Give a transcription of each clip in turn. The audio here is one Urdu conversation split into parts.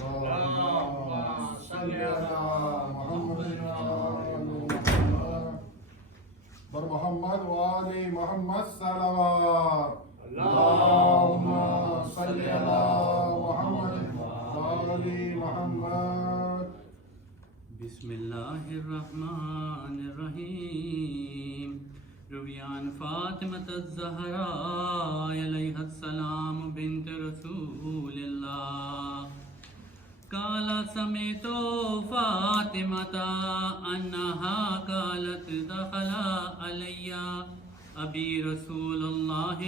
اللهم صل على محمد بر محمد وآل محمد صلوات. اللهم صل على محمد وآل محمد. بسم اللہ الرحمن الرحیم. روی عن فاطمة الزہراء علیہ السلام بنت رسول اللہ قال سمعت فاطمة انها قالت دخل علی ابی رسول اللہ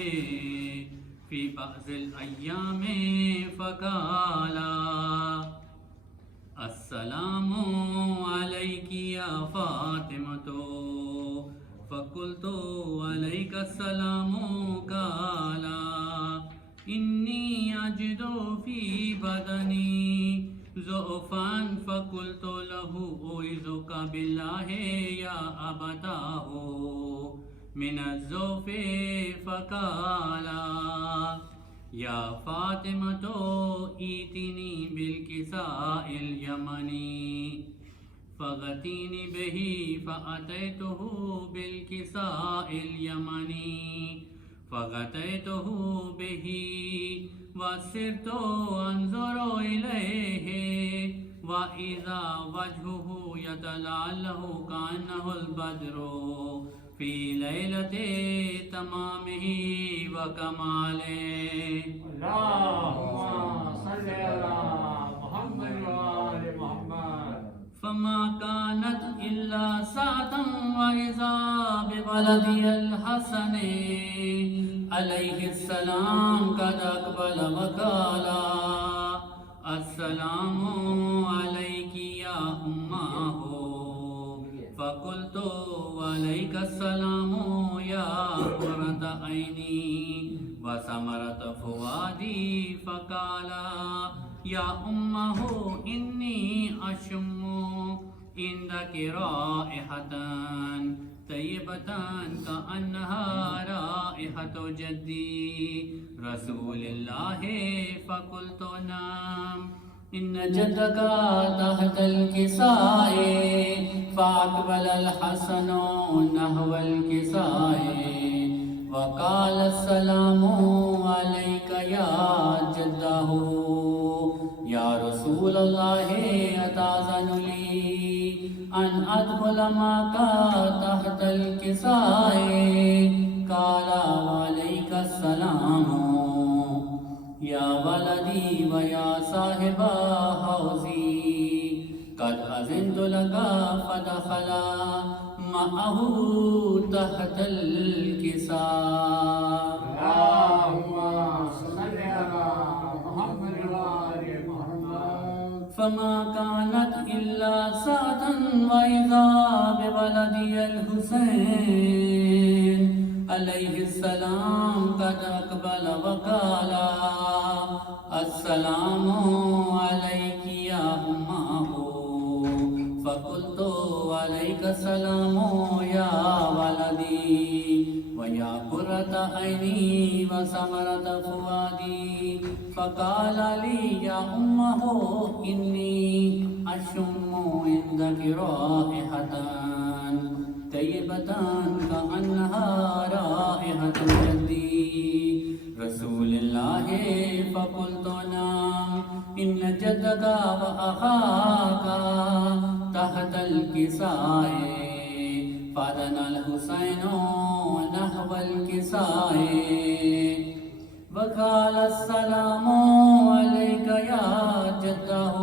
فی بعض الایام فقال السلام علیک یا فاطمۃ فقلت علیک السلام قال انی اجد فی بدنی ضعفا فقلت له اعوذک باللہ یا ابتاه من الضعف فقال یا فاطمۃ ایتنی بالکساء الیمنی فغتینی بہ فأتیتہ بالکساء الیمنی فغتیتہ بہ وصرت انظر الیہ وإذا وجهه يتلألأ كأنه البدر فی لیلۃ تمامہ وکمالہ. اللهم صل على محمد وآل محمد. فما كانت إلا ساعة وإذا بولدي الحسن عليه السلام قد أقبل وقال السلام عليك يا أمه فقلت وعليك السلام يا قرة عيني وثمرة فؤادي فقال يا أمه إني أشم عندك رائحة طيبة كأنها رائحة جدي رسول الله فقلت نعم إن جدك تحت الكساء فأقبل الحسن نحو الكساء وقال السلام عليك يا جده یا رسول اللہ اتاذن لی ان ادخل معك تحت الكساء قال وعليك السلام یا ولدی ویا صاحب حوزی قد اذنت لك فدخل معه تحت الكساء. اللهم صل على محمد وآل محمد. فما كانت إلا ساعة وإذا بولدي الحسين عليه السلام قد أقبل وقال السلام عليك يا أمه فقلت عليك السلام يا ولدي ويا قرة عيني وثمرة فؤادي فقال لي يا أمه إني أشم عندك رائحة طيبة كأنها رائحة جدي رسول الله فقلت نعم إن جدك وأخاك تحت الكساء فأذن الحسين نحو الكساء وقال السلام عليك يا جده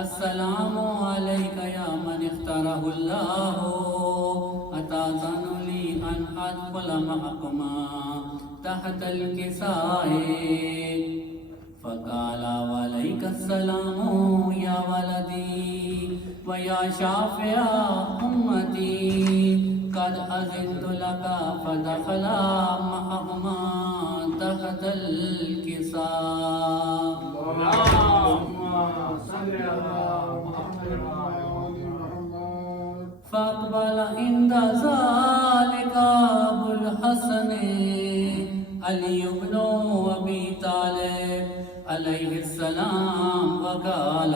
السلام عليك يا من اختاره الله أتأذن لي أن أدخل معكما تحت الكساء فقال وعليك السلام يا ولدي ويا شافع أمتي قد أذنت لك فدخل معهما تحت الكساء. اللهم صل على محمد وآل محمد. فأقبل عند ذلك أبو الحسن علي بن أبي طالب عليه السلام وقال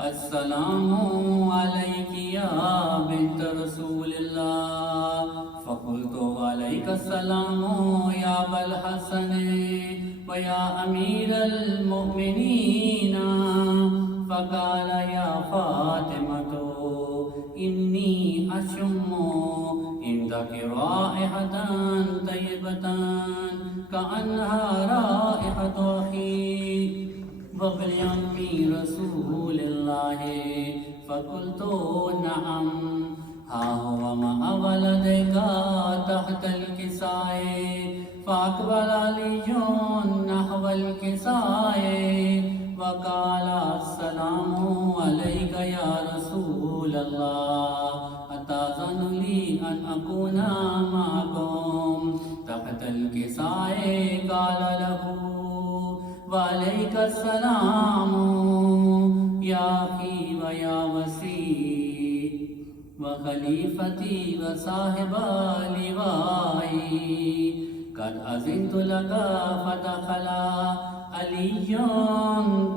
السلام عليك يا بنت رسول الله فقلت وعليك السلام يا أبا الحسن ويا أمير المؤمنين فقال يا فاطمة إني أشم عندك رائحة طيبة كأنها رائحة أخيك وابن عم رسول الله فقلت نعم ها هو مع ولدك تحت الكساء فأقبل علي نحو الكساء وقال السلام عليك يا رسول الله أتأذن لي أن أكون معكم تحت الكساء قال له وعليك السلام يا أخي ويا وسيء وخليفتي وصاحب لوائي قد أذنت لك فدخل علي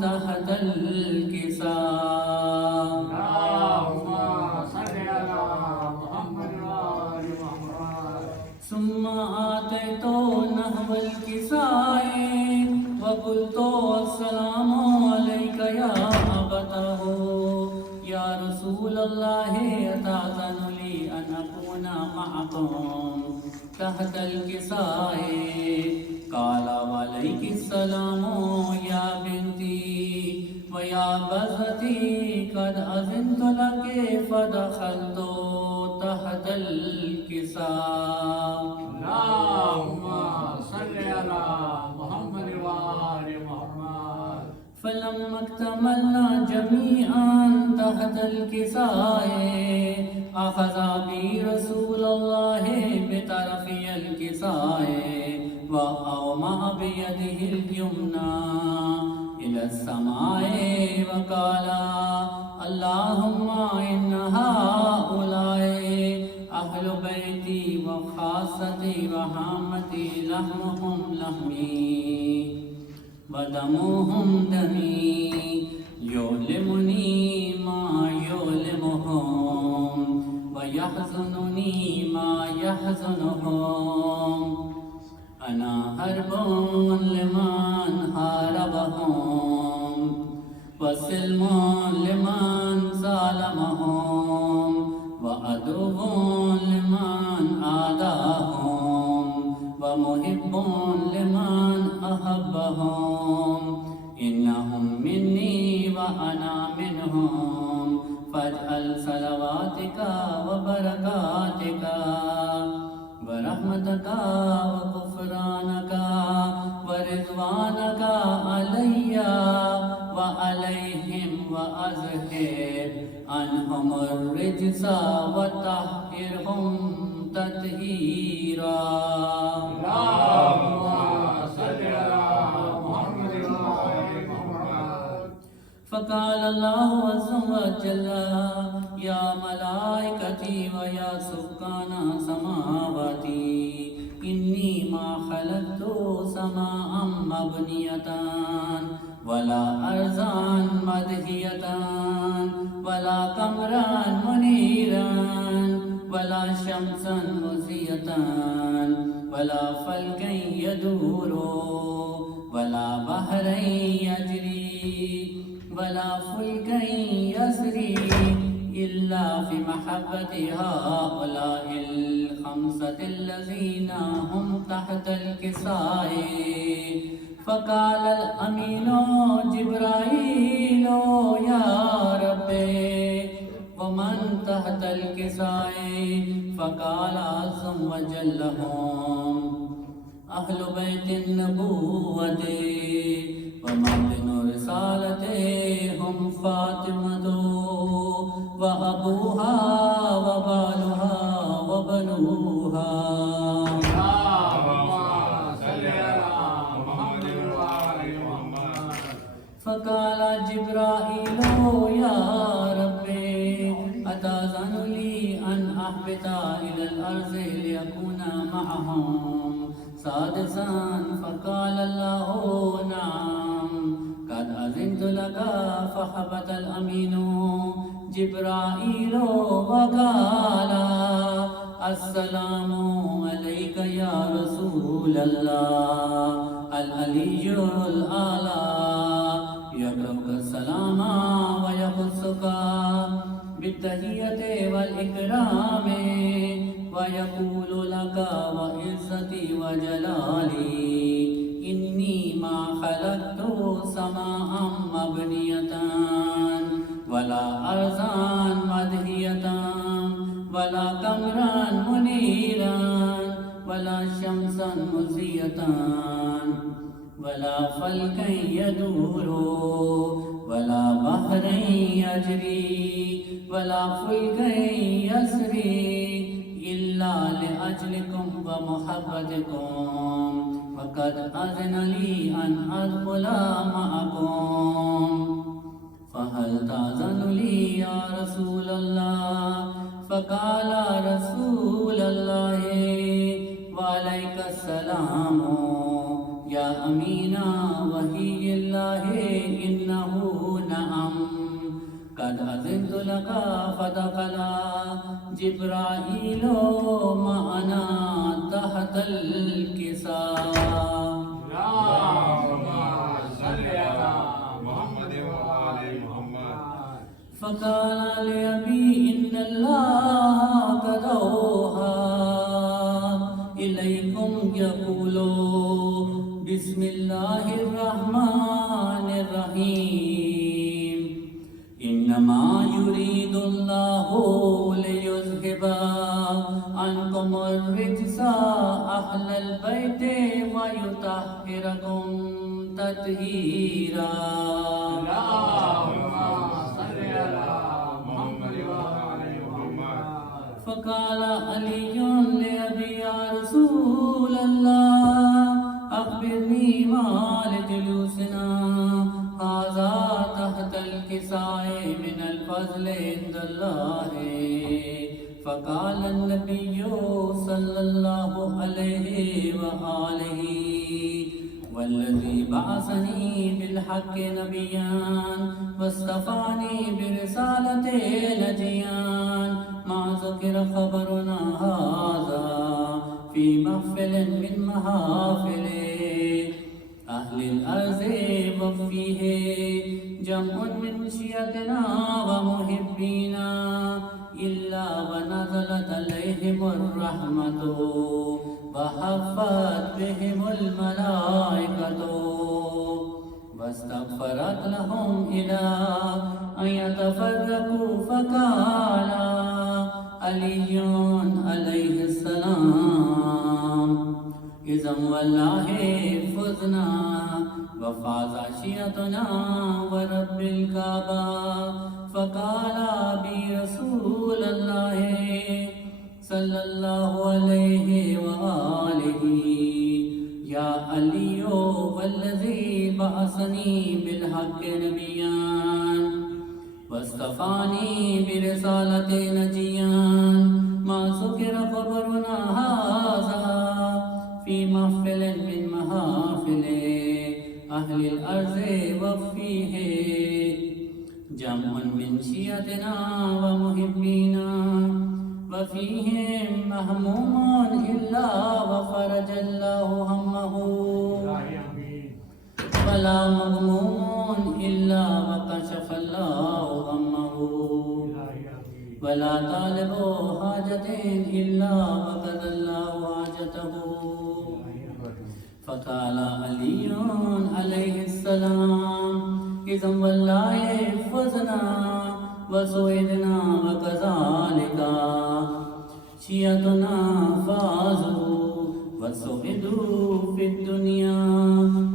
تحت الكساء اللهم صل على محمد وآل محمد. ثم آتيت نحو الكساء وقلت السلام عليك يا أبته يا رسول الله أتأذن لي أن أكون معكم تحت الكساء قال وعليك السلام يا بنتي ويا بزتي قد أذنت لك فدخلت تحت الكساء اللهم صل على محمد وآل محمد. فلما اكتملنا جميعا تحت الكساء أخذ بي رسول الله بطرفي الكساء وأومأ بيده اليمنى إلى السماء وقال اللهم إن هؤلاء أهل بيتي وخاصتي وحامتي لحمهم لحمي ودموهم دمي يؤلمني ما يؤلمهم ويحزنني ما يحزنهم أنا حرب لمن حاربهم وسلم لمن ظلمهم وعدو لمن عاداهم ومحب لمن أحبهم إنهم مني وأنا منهم فاجعل صلواتك وبركاتك ورحمتك وغفرانك ورضوانك علي وعليهم وأذهب عنهم الرجس وطهرهم تطهيرا. اللهم صل على محمد وآل محمد. فقال الله عز وجل يا ملائكتي ويا سكان سماواتي إني ما خلقت سماء مبنية ولا أرضا مدهية ولا قمرا منيرا ولا شمسا مزية ولا فلكا يدور ولا بحرا يجري ولا فلكا يسري إلا في محبة هؤلاء الخمسة الذين هم تحت الكساء. فقال الأمين جبرائيل يا ربي ومن تحت الكساء؟ فقال عز وجل هم أهل بيت النبوة ومعدن رسالتهم فاطمة وأبوها وبالها وبنوها. اللهم صل على محمد وآل محمد. فقال جبرائيل يا ربي أتأذن لي أن أهبط إلى الأرض لأكون معهم سادسا فقال الله نعم قد أذنت لك فهبط الأمين جبرائيل وقال السلام عليك يا رسول الله العلي الأعلى يقرأك السلام ويخصك بالتحية والإكرام ويقول لك وعزتي وجلالي إني ما خلقت سماء مبنية ولا أرضا مدهية ولا قمرا منيرا ولا شمسا مزية ولا فلكا يدور ولا بحرا يجري ولا فلكا يسري إلا لأجلكم ومحبتكم وقد أذن لي أن أدخل معكم فهل تأذن لي يا رسول الله فقال رسول الله وعليك السلام يا أمين وحي الله إنه نعم قد أذنت لك فدخل جبرائيل معنا تحت الكساء اللهم صل على محمد وآل محمد. فقال لأبي إن الله قد أوحى إليكم يقول بسم الله الرحمن الرحيم إنما يريد الله ليذهب عنكم الرجس أهل البيت ويطهركم تطهيرا. اللهم صل على محمد وآل محمد. فقال علي لأبي يا رسول الله أخبرني ما لجلوسنا هذا تحت الكساء من الفضل عند الله. فقال النبي صلى الله عليه وآله والذي بعثني بالحق نبيا واصطفاني برسالته نجيا ما ذكر خبرنا هذا في محفل من محافل أهل الأرض وفيه جمع من شيعتنا ومحبينا إلا ونزلت عليهم الرحمة وحفت بهم الملائكة واستغفرت لهم إلى أن يتفرقوا. فقال علي عليه السلام إذا والله فزنا وفاز شيعتنا ورب الكعبة. فقال أبي رسول الله صلى الله عليه وآله يا علي والذي بعثني بالحق نبيا واصطفاني برسالة نجيا ما ذكر خبرنا هذا في محفل من محافل أهل الأرض وفيه جمع من شيعتنا ومحبينا وفيهم مهموم إلا وفرج الله همه ولا مغموم إلا وكشف الله غمه ولا طالب حاجة إلا وقضى الله حاجته. فقال علي عليه السلام إذا والله فزنا وسعدنا وكذلك شيعتنا فازوا وسعدوا في الدنيا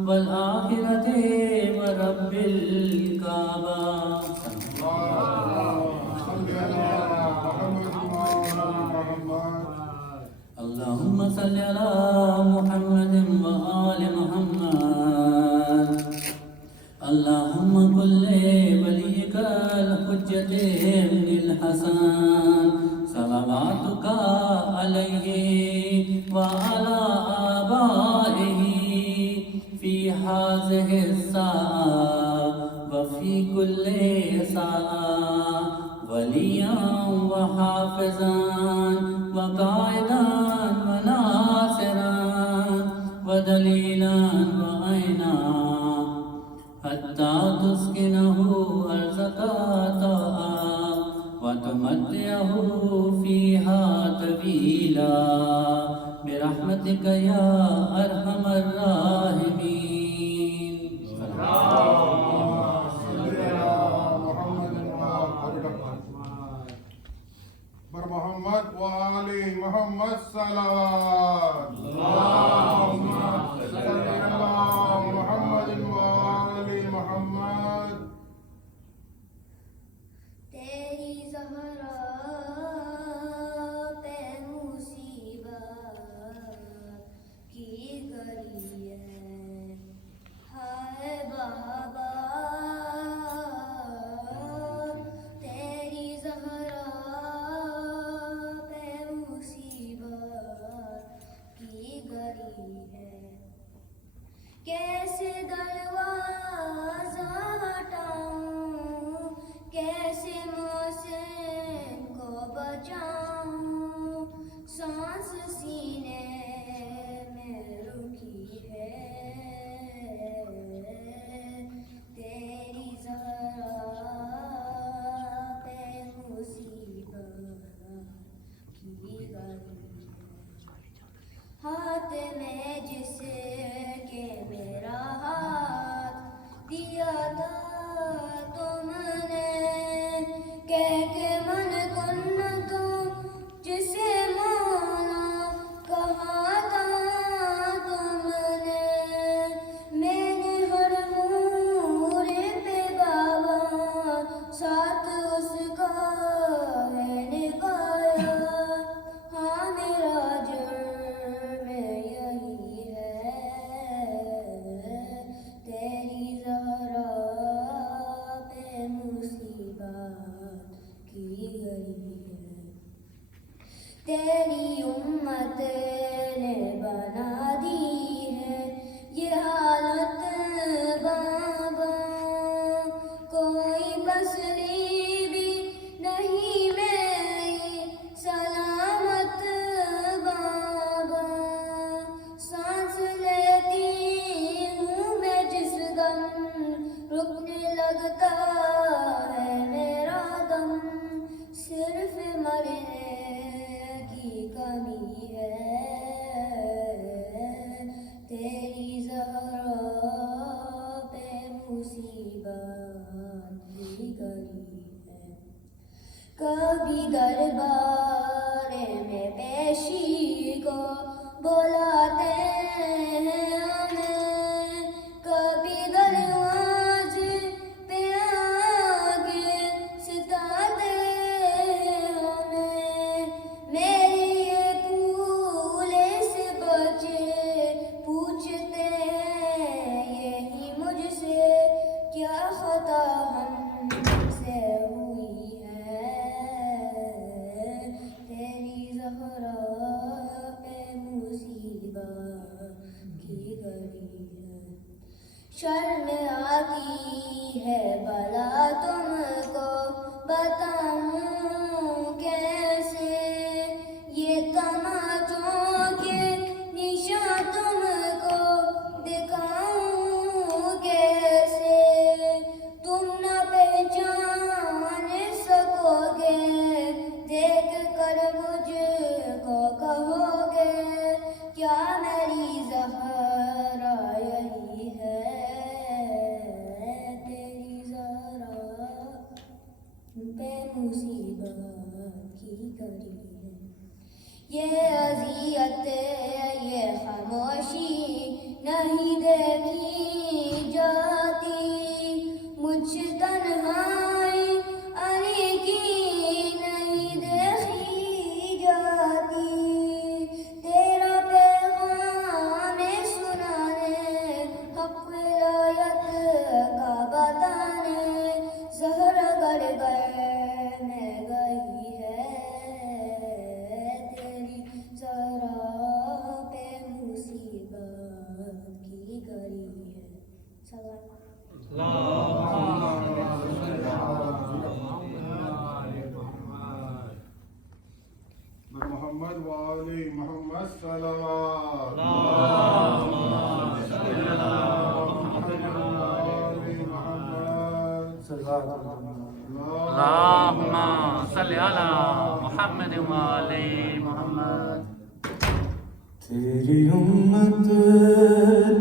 والآخرة ورب الكعبة. اللهم صل على محمد وآل محمد. اللهم كل وليك الحجة ابن الحسن صلواتك عليه وعلى آبائه هذه الساعة وفي كل ساعة وليا وحافظا وقائدا وناصرا ودليلا وعينا حتى تسكنه أرزك طوعا وتمتعه فيها طويلا برحمتك يا أرحم الراحمين. بر محمد وآل محمد صلوات. اللهم صل على محمد وآل محمد. تیری زہرا پہ مصیبت کی گری ہے، ہائے بابا تیری زہرا پہ مصیبت کی گری ہے، کیسے دروازہ ہٹاؤں، کیسے محسن کو بچاؤں، سانس سینے میں رکی ہے، تیری زہرا پہ مصیبت کی گری ہے، ہاتھ میں جس کے میرا ہاتھ دیا تھا تم نے، کہہ کے من کن تم جسے مولا کہا تھا تم نے، میں نے ہر مورے پہ بابا ساتھ اس کا ہے نبھایا، ہاں میرا جرم یہی ہے، تیری زہرا پہ مصیبت کی گئی ہے، تیری امت نے بنا دی ہے یہ حالت بابا، کوئی بسری بھی نہیں میری سلامت بابا، سانس لیتی ہوں میں جس دم رکنے لگتا ہے میرا دم، صرف مرنے کی کمی ہے، تیری زہرا پہ مصیبت کی گری ہے، کبھی دربار میں پیشی کو بلاتے ہیں ہمیں، کبھی دروازے پہ آگے ستاتے ہیں ہمیں، میرے یہ پھولے سے بچے پوچھتے ہیں یہی مجھ سے، کیا خطا ہم سے ہوئی ہے، تیری زہرا پہ مصیبت کی گری ہے، شرم آتی ہے بلا تم کو بتاؤں کیسے، یہ تماچوں کے نشان تم کو دکھاؤں کیسے، تم نہ پہچان سکو گے، دیکھ کر مجھ کو کہو گے کیا میری زہرا یہی ہے، تیری زہرا پہ مصیبت محمد وآل محمد صلوات اللهم صل على محمد وآل محمد. تیری امت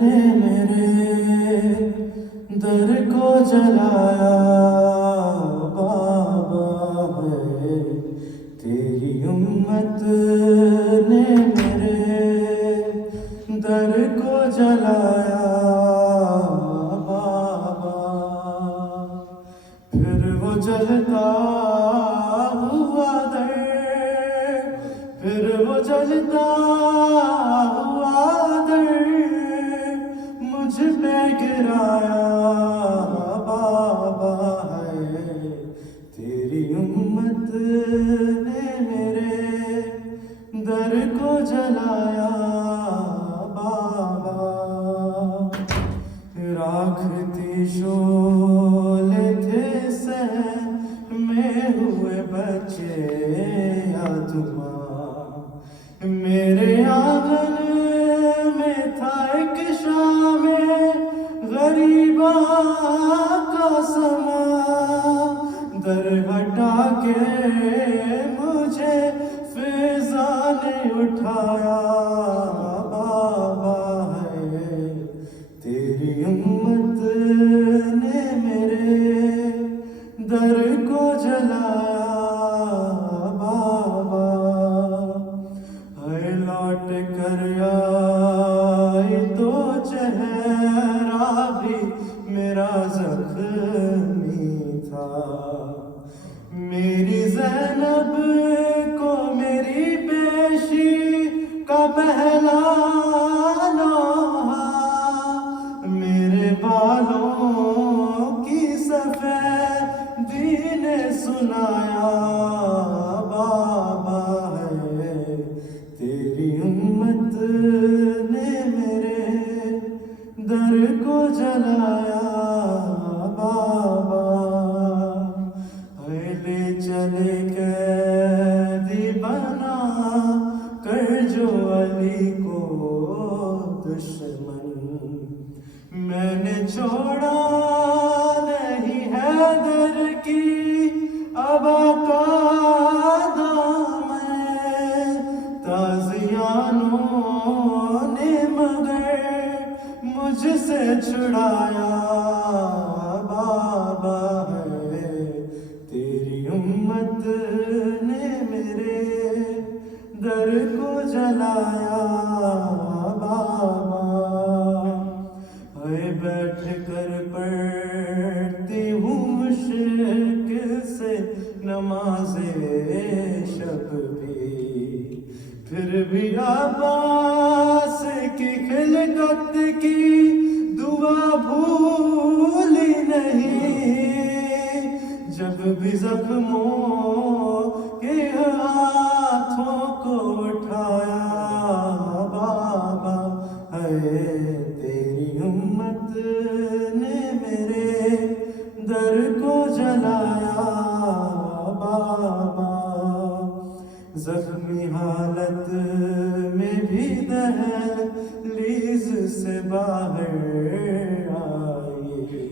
نے میرے در کو جلایا بابا ہے. تیری امت نے میرے در کو جلایا بابا. پھر وہ جلتا ہوا در، پھر وہ جلتا ہوا در مجھ پہ گرایا بابا ہے. تیری امت نے میرے در کو جلایا بابا. راکھ تھی شعلے تھے سہن میں ہوئے بچے یادماں. میرے آنگن میں تھا ایک شام غریباں کا سما. در ہٹا کے مجھے فضا نے اٹھایا بابا ہے. تیری امت نے میرے در کو جلایا بابا. ہے لوٹ کر آئی تو چہرہ بھی میرا زخمی تھا. میری زینب کو میری پیشی کا پہلا لوحہ میرے بالوں کی سفیدی نے سنایا بابا ہے. تیری امت نے میرے در کو جلایا بابا. لے چلے قیدی بنا کر جو علی کو دشمن. میں نے چھوڑا نہیں حیدر کی ابا کا دامن. تازیانوں نے مگر مجھ سے چھڑایا بابا ہے. تیری امت نے میرے در کو جلایا بابا. اے بیٹھ کر پڑھتی ہوں مشکل سے نماز شب بھی. پھر بھی عباس کی خلقت کی دعا بھولی نہیں. جب بھی زخموں کے ہاتھوں کو اٹھایا بابا ہے. تیری امت نے میرے در کو جلایا بابا. زخمی حالت میں بھی دہلیز سے باہر آئی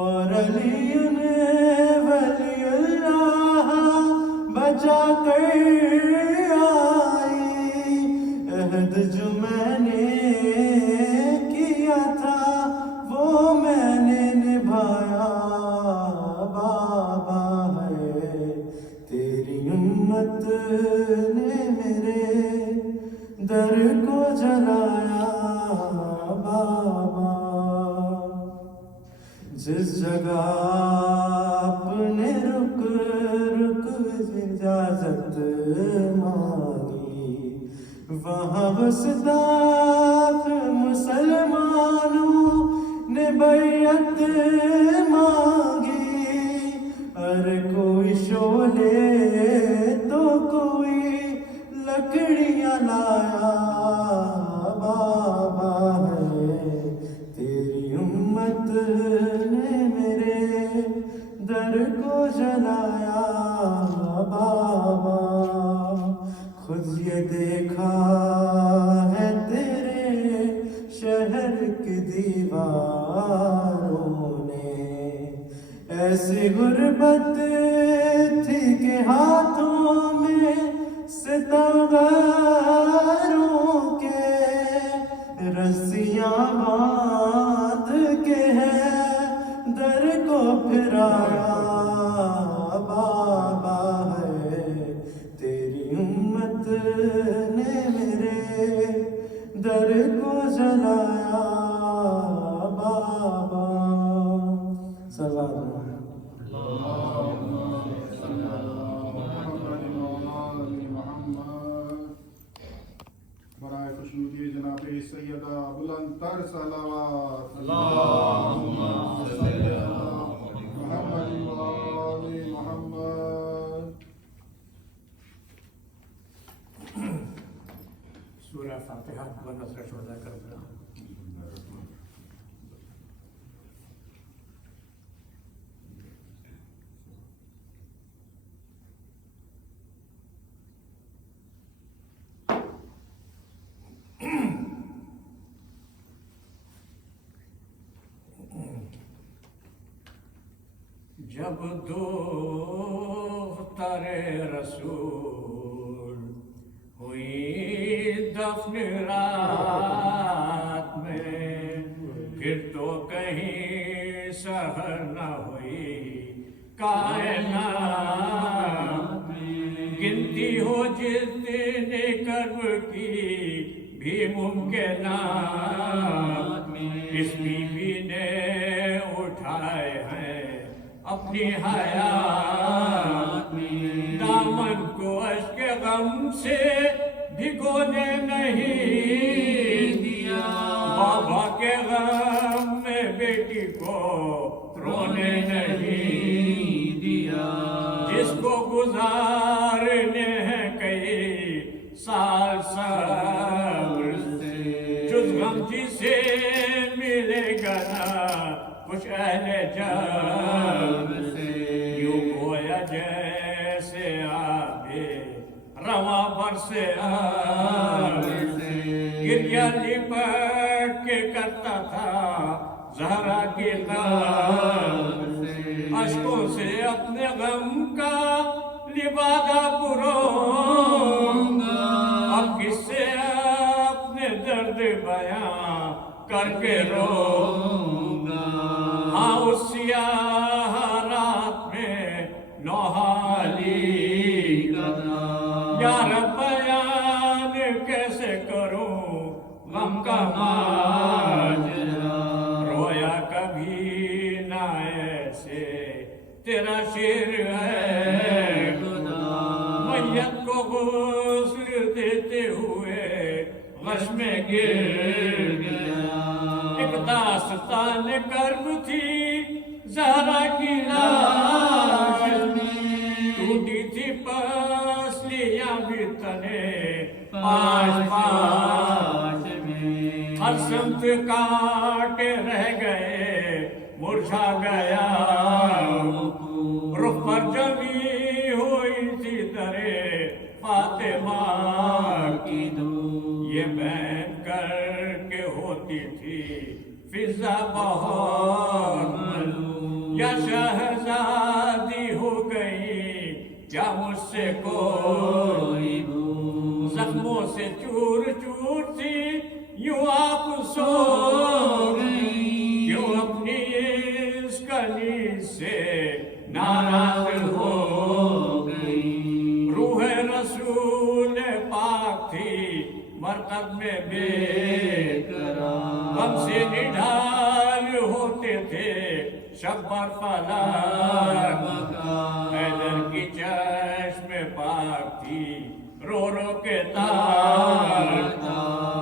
اور علی نے ولی اللہ بچا کر آئی. عہد جو میں نے کیا تھا وہ میں نے نبھایا بابا ہے. تیری امت نے میرے در کو جلایا بابا. جس جگہ آپ نے رک رک اجازت مانگی وہاں گستاخ مسلمانوں نے بیعت مانگی. ہر کوئی شعلے تو کوئی لکڑیاں لایا بابا ہے. تیری امت نے میرے در کو جلایا بابا، خود یہ دیکھا ہے تیرے شہر کی دیواروں نے، ایسی غربت تھی کہ ہاتھوں میں ستمگاروں کے رسیاں باندھ کے ہے در کو پھرایا بابا، ہے تیری امت نے میرے در کو جلایا بابا۔ سلام برائے خوشنودی جناب سیدہ بلند تر صلوات محمد و آل محمد۔ سورہ فاتحہ ونصر شہداء کربلا۔ جب دختر رسول ہوئی دفن رات میں، پھر تو کہیں سحر نہ ہوئی کائنات میں، گنتی ہو جتنے کرب کی بھی ممکنات میں، اس بیوی نے اٹھائے ہیں اپنی حیات میں، دامن کو اشک غم سے بھگونے نہیں دیا، بابا کے غم میں بیٹی کو رونے نہیں دیا، جس کو گزارنے ہیں کئی سال صبر سے، جز غم جسے ملے گا نہ کچھ اہل جب سے، یوں گویا جیسے آبے رواں برسے آب سے، گریہ لپٹ کے کرتا تھا زہرا کی قبر سے، اشکوں سے اپنے غم کا لبادہ پروں گا، اب کس سے اپنے درد بیاں کر کے رو گا، ہاں اس سیاہ رات میں نوحالی کرنا، یا رب بیان کیسے کروں غم کا ماجرا، رویا کبھی نہ ایسے تیرا شیر ہے خدا، میت کو غسل دیتے ہوئے غش میں گر گیا، ایک داستان کرب تھی زہرا کی لاش میں، ٹوٹی تھی پسلیاں بھی تنے پاش پاش میں، ہر سمت کانٹے رہ گئے مرجھا گیا، رخ پر جمی ہوئی تھی درے فاطمہ کی دو، یہ بہن کر کے ہوتی تھی فضا بہت ملو، یا شہزادی ہو گئی کیا مجھ سے کوئی بھول، زخموں سے چور چور تھی یوں آپ سو گئی، کیوں اپنی اس کلی سے ناراض ہو گئی، روح رسول پاک تھی مرکب میں بے قرار، غم سے نڈھال ہوتے تھے شب بر فلک، حیدر کی چشم پاک تھی رو رو کے تار،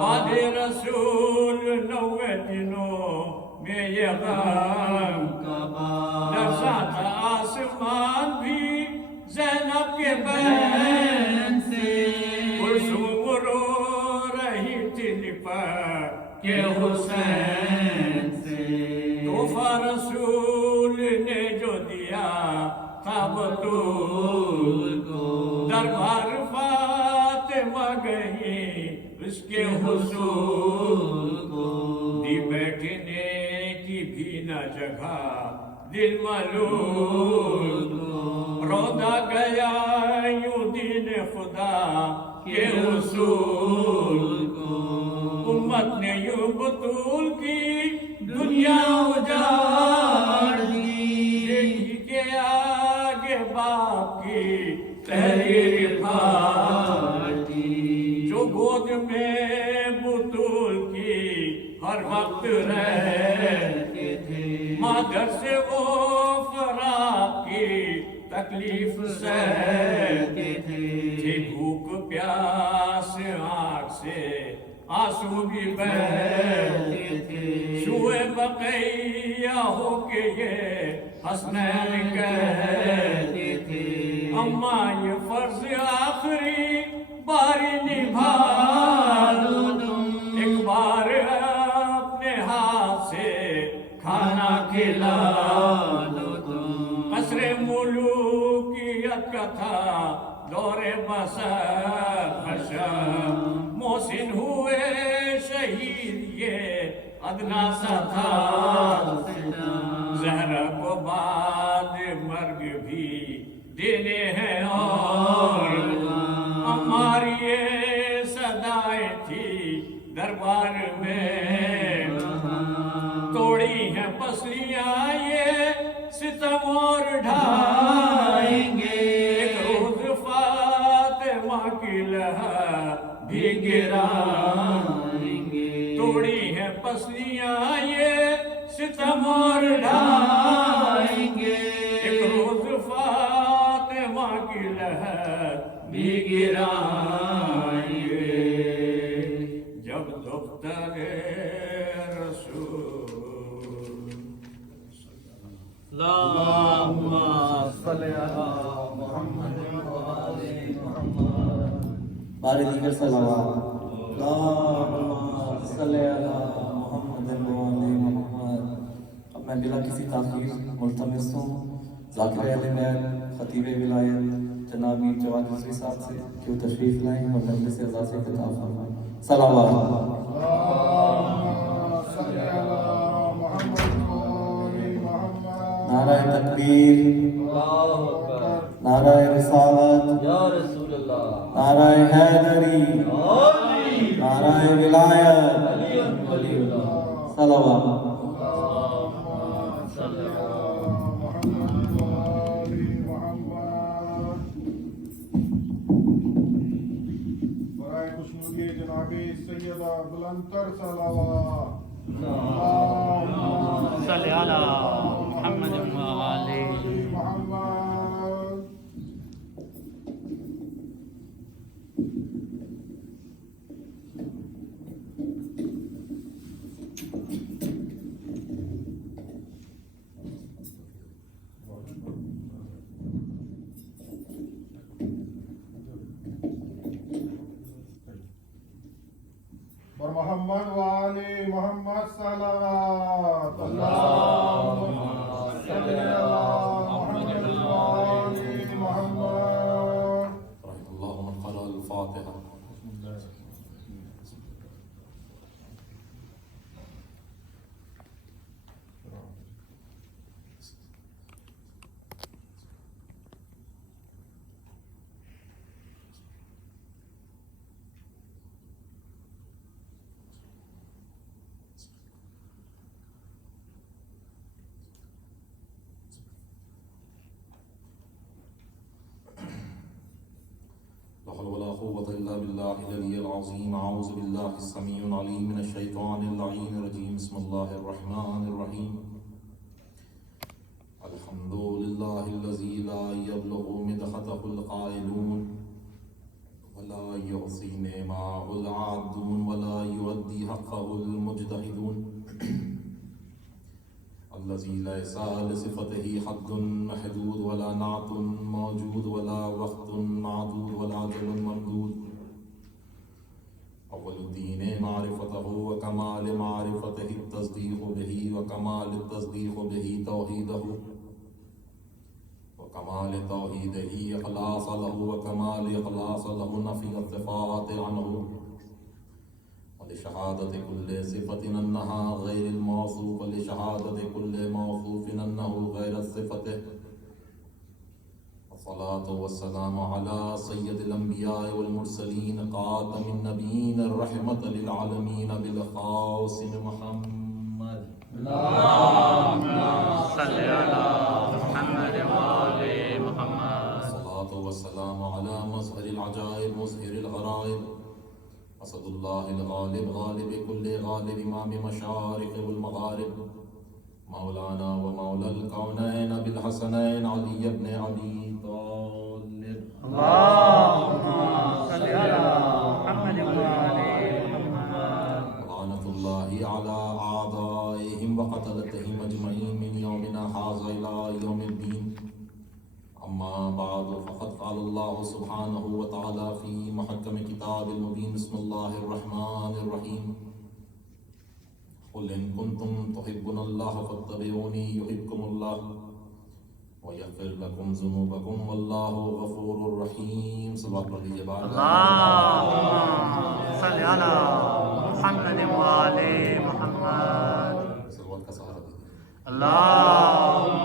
بعد رسول 90 دنوں میں یہ غم کا بار، لرزا تھا آسمان بھی زینب کے بہن سے، کلثوم رو رہی تھی لپٹ کے حسین سے، تحفہ رسول رسول نے جو دیا تھا بطول کو، دربار فاطمہ گئی اس کے حصول کو، دی بیٹھنے کی بھی نہ جگہ دل ملول کو، رودا گیا یوں دین خدا کے اصول کو، امت نے یوں بطول کی دنیا اجاڑ دی، بیٹی کے آگے باپ کی تحریر پھاڑ دی، جو گود میں بطول کی ہر وقت رہتے تھے، مادر سے وہ فراق کی تکلیف سہتے تھے، بھوک پیاس آنکھ سے آنسو بھی بہتے تھے، شوئے بقیہ ہو کے یہ حسنین کہتے تھے، اماں یہ فرض آخری باری نبھا دو تم، ایک بار اپنے ہاتھ سے کھانا کھلا دو تم، قصر ملوکیت کا تھا دور بسر خشم، محسن ہوئے شہید یہ ادنا سا تھا ستم، زہرا کو بعد مرگ بھی دینے ہیں اور ہماری یہ صدائیں تھی دربار میں، توڑی ہیں پسلیاں یہ ستم اور ڈھائیں گے، ایک روز فاطمہ کی لہر بھی گرائیں گے، توڑی ہیں پسلیاں یہ ستم اور ڈھائیں گے، ایک روز فاطمہ کی لہر بھی گرائیں گے، جب دختر رسول اللہم صلی علی محمد وآل محمد، بارے دیگر صلوات، اللہم صلی علی محمد وآل محمد۔ اب میں بلا کسی تاخیر ملتمس ہوں ذاکر اہل بیت خطیب ولایت جناب میر جواد رضوی صاحب سے کہ وہ تشریف لائیں اور مجلس اعزاز سے خطاب فرمائیں۔ صلوات۔ نعرہ تکبیر، نعرہ رسالت، نعرہ حیدری، نعرہ ولایت، صلوات۔ برائے خوشنودی جناب سیدہ بلندتر صلوات، صلی علی محمد وآل محمد۔ اور محمد وآل محمد صلوات، اللہم صلی علی محمد وآل محمد۔ اللهم قرأ الفاتحة. لا حول ولا قوة إلا بالله العلي العظيم. أعوذ بالله السميع العليم من الشيطان اللعين الرجيم. بسم الله الرحمن الرحيم. الحمد لله الذي لا يبلغ مدحته القائلون ولا يعصي نعمه العادون ولا يؤدي حقه المجتهدون. الذي ليس لصفته حد محدود ولا نعت موجود ولا وقت معدود ولا أجل ممدود. أول الدين معرفته وكمال معرفته التصديق به وكمال التصديق به توحيده وكمال توحيده إخلاص له وكمال إخلاص له نفي الصفات عنه ولشهادة كل صفة أنها غير الموصوف ولشهادة كل موصوف أنه غير الصفة. الصلاة والسلام على سيد الأنبياء والمرسلين خاتم النبيين الرحمة للعالمين بالخاص محمد. صل على محمد وآل محمد. الصلاة والسلام على مظهر العجائب مظهر الغرائب أسد الله الغالب غالب كل غالب إمام مشارق والمغارب مولانا ومولى الكونين بالحسنين علي بن علي طالب. اللهم صل على محمد وآل محمد. لعنة الله على أعدائهم وقتلتهم أجمعين من يومنا هذا إلى يوم الدين. أما بعد فقد قال الله سبحانه وتعالى في محكم كتاب المبين بسم الله الرحمن الرحيم قل إن كنتم تحبون الله فاتبعوني يحبكم الله ويغفر لكم ذنوبكم والله غفور رحيم. صلوات پڑھ لیجیے بار اللهم صل على محمد وآل محمد. صلوات کا سہارا دیجیے. اللهم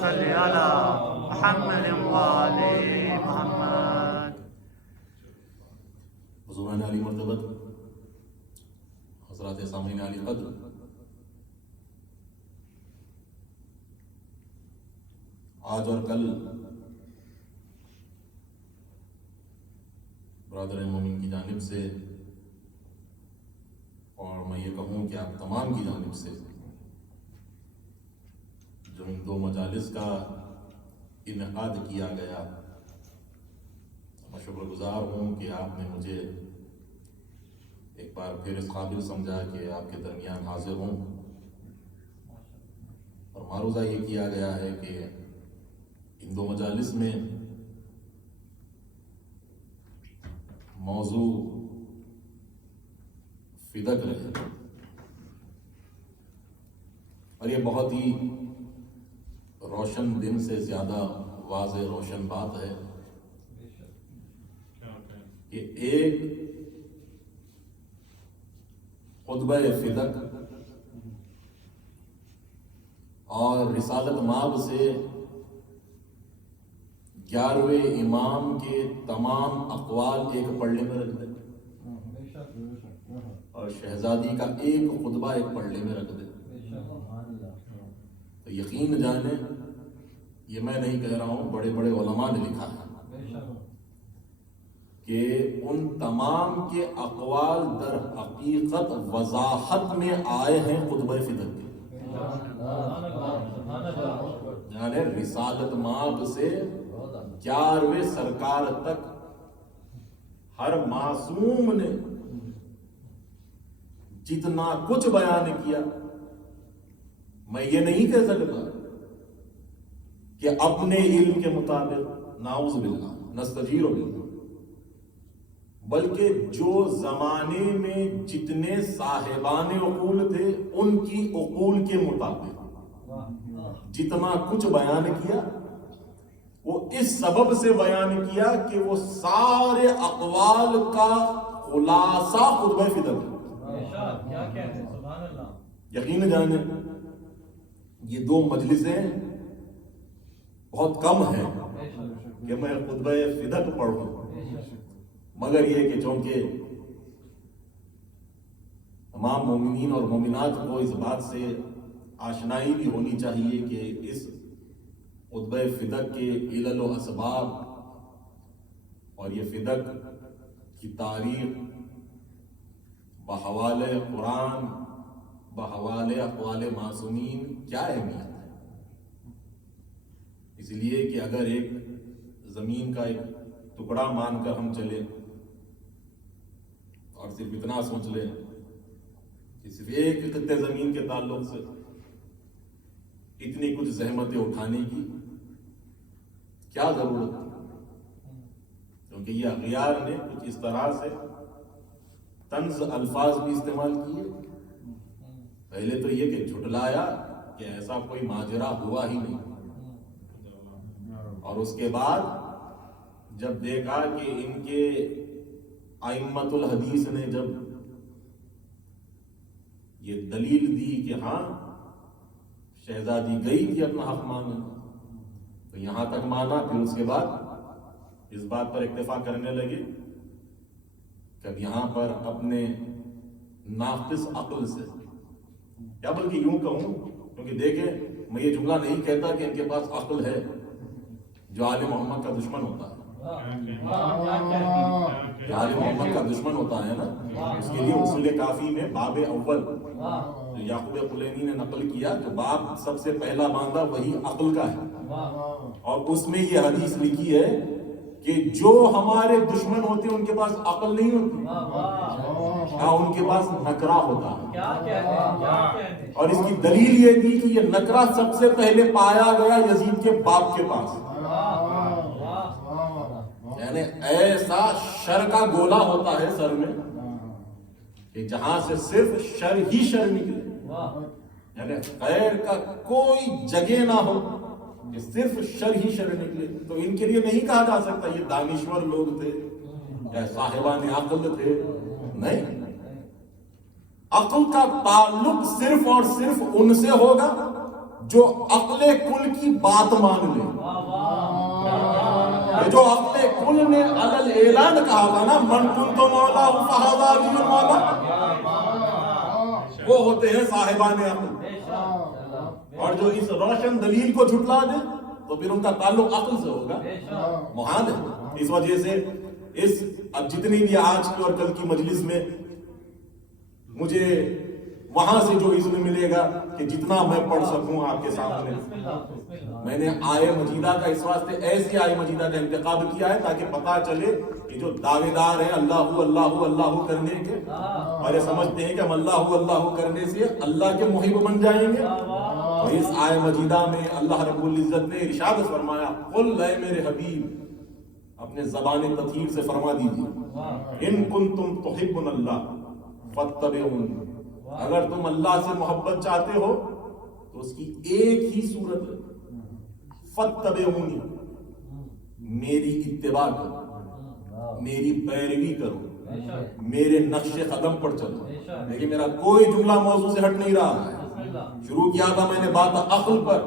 صل على محمد وآل محمد. حضوران علی مرتبت حضرات سامعین علی قدر، آج اور کل برادر مومن کی جانب سے اور میں یہ کہوں کہ آپ تمام کی جانب سے جو ان دو مجالس کا انعقاد کیا گیا، میں شکر گزار ہوں کہ آپ نے مجھے ایک بار پھر اس قابل سمجھا کہ آپ کے درمیان حاضر ہوں، اور معروضہ یہ کیا گیا ہے کہ ان دو مجالس میں موضوع فدق رہے، اور یہ بہت ہی روشن دن سے زیادہ واضح روشن بات ہے کہ ایک خطبہ فدق اور رسالت مآب سے 11ویں امام کے تمام اقوال ایک پڑھنے میں رکھ دے، اور شہزادی کا ایک خطبہ ایک پڑھنے میں رکھ دے. تو یقین جانیں، یہ میں نہیں کہہ رہا ہوں، بڑے بڑے علماء نے لکھا ہے کہ ان تمام کے اقوال در حقیقت وضاحت میں آئے ہیں خطبہ فدق کے. یعنی رسالت مآب سے 11ویں سرکار تک ہر معصوم نے جتنا کچھ بیان کیا، میں یہ نہیں کہہ سکتا کہ اپنے علم کے مطابق، نعوذ باللہ نستجیر باللہ، بلکہ جو زمانے میں جتنے صاحبان عقول تھے ان کی عقول کے مطابق جتنا کچھ بیان کیا، وہ اس سبب سے بیان کیا کہ وہ سارے اقوال کا خلاصہ خطبہ فدق ہے. یقین جانیں یہ دو مجلسیں بہت کم ہیں کہ میں خطبہ فدق پڑھوں، مگر یہ کہ چونکہ تمام مومنین اور مومنات کو اس بات سے آشنائی بھی ہونی چاہیے کہ اس خطبہ فدق کے علل و اسباب اور یہ فدق کی تاریخ بحوالِ قرآن بحوالِ اقوال معصومین کیا اہمیت ہے. اس لیے کہ اگر ایک زمین کا ایک ٹکڑا مان کر ہم چلے اور صرف اتنا سوچ لیں کہ صرف ایک خطے زمین کے تعلق سے اتنی کچھ زحمتیں اٹھانے کی کیا ضرورت ہے، کیونکہ یہ اغیار نے کچھ اس طرح سے طنز الفاظ بھی استعمال کیے. پہلے تو یہ کہ جھٹلایا کہ ایسا کوئی ماجرا ہوا ہی نہیں, اور اس کے بعد جب دیکھا کہ ان کے ائمۃ الحدیث نے جب یہ دلیل دی کہ ہاں شہزادی گئی تھی اپنا حق مانگنے, تو یہاں تک مانا, پھر اس کے بعد اس بات پر اکتفا کرنے لگے کہ اب یہاں پر اپنے ناقص عقل سے, یا بلکہ یوں کہوں, کیونکہ دیکھیں میں یہ جملہ نہیں کہتا کہ ان کے پاس عقل ہے, جو آل محمد کا دشمن ہوتا ہے, جو آل محمد کا دشمن ہوتا ہے نا, اس کے لیے اصول کافی میں باب اول جو یعقوب قلینی نے نقل کیا, تو باب سب سے پہلا باندھا وہی عقل کا ہے, اور اس میں یہ حدیث لکھی ہے کہ جو ہمارے دشمن ہوتے ہیں ان کے پاس عقل نہیں ہوتی, ہاں ان کے پاس نکرہ ہوتا ہے. اور اس کی دلیل یہ تھی کہ یہ نکرہ سب سے پہلے پایا گیا یزید کے باپ کے پاس, یعنی ایسا شر کا گولا ہوتا ہے سر میں کہ جہاں سے صرف شر ہی شر نکلے, یعنی خیر کا کوئی جگہ نہ ہو کہ صرف شر ہی شر نکلے. تو ان کے لیے نہیں کہا جا سکتا یہ دانشور لوگ تھے یا صاحبان عقل تھے, نہیں. عقل کا تعلق صرف اور صرف ان سے ہوگا جو عقل کل کی بات مان لے. جو عقل کل نے علل اعلان کہا تھا نا, من کنت مولا فہذا علی المولا, وہ ہوتے ہیں صاحبان عقل. اور جو اس روشن دلیل کو جھٹلا دے تو پھر ان کا تعلق عقل سے ہوگا, محال ہے. اس وجہ سے اب جتنی بھی آج کی اور کل کی مجلس میں مجھے وہاں سے جو اذن ملے گا کہ جتنا میں پڑھ سکوں آپ کے سامنے, میں نے آیہ مجیدہ کا اس واسطے ایسی آیہ مجیدہ کا انتخاب کیا ہے تاکہ پتا چلے کہ جو دعوے دار ہیں اللہ اللہ اللہ کرنے کے, اور یہ سمجھتے ہیں کہ ہم اللہ اللہ کرنے سے اللہ کے محب بن جائیں گے, اور اس آیہ مجیدہ میں اللہ رب العزت نے ارشاد فرمایا, قل اے میرے حبیب اپنے زبان تطہیر سے فرما دیجیے, ان کنتم تحبون اللہ فاتبعونی, اگر تم اللہ سے محبت چاہتے ہو تو اس کی ایک ہی صورت ہے, فاتبعونی, میری اتباع کرو, میری پیروی کرو, میرے نقش قدم پر چلو. لیکن میرا کوئی جملہ موضوع سے ہٹ نہیں رہا ہے. شروع کیا تھا میں نے بات عقل پر,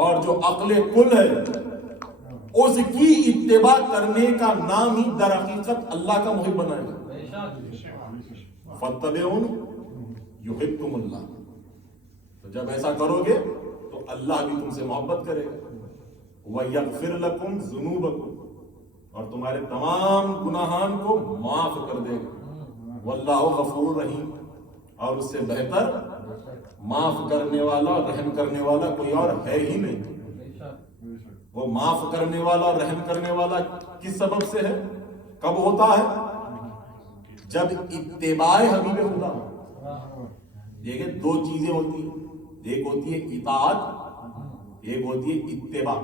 اور جو عقل کل ہے اس کی اتباع کرنے کا نام ہی در حقیقت اللہ کا محب بنائے گا. فاتبعونی یحبکم اللہ, تو جب ایسا کرو گے تو اللہ بھی تم سے محبت کرے گا. وَيَغْفِرْ لَكُمْ ذُنُوبَكُمْ, اور تمہارے تمام گناہان کو معاف کر دے گا. وَاللَّهُ غَفُورٌ رَحِيمٌ, اور اس سے بہتر معاف کرنے والا رحم کرنے والا کوئی اور ہے ہی نہیں. وہ معاف کرنے والا رحم کرنے والا کس سبب سے ہے, کب ہوتا ہے, جب اتباع حبیب خدا. دیکھیں دو چیزیں ہوتی ہیں, ایک ہوتی ہے اطاعت, ایک ہوتی ہے اتباع,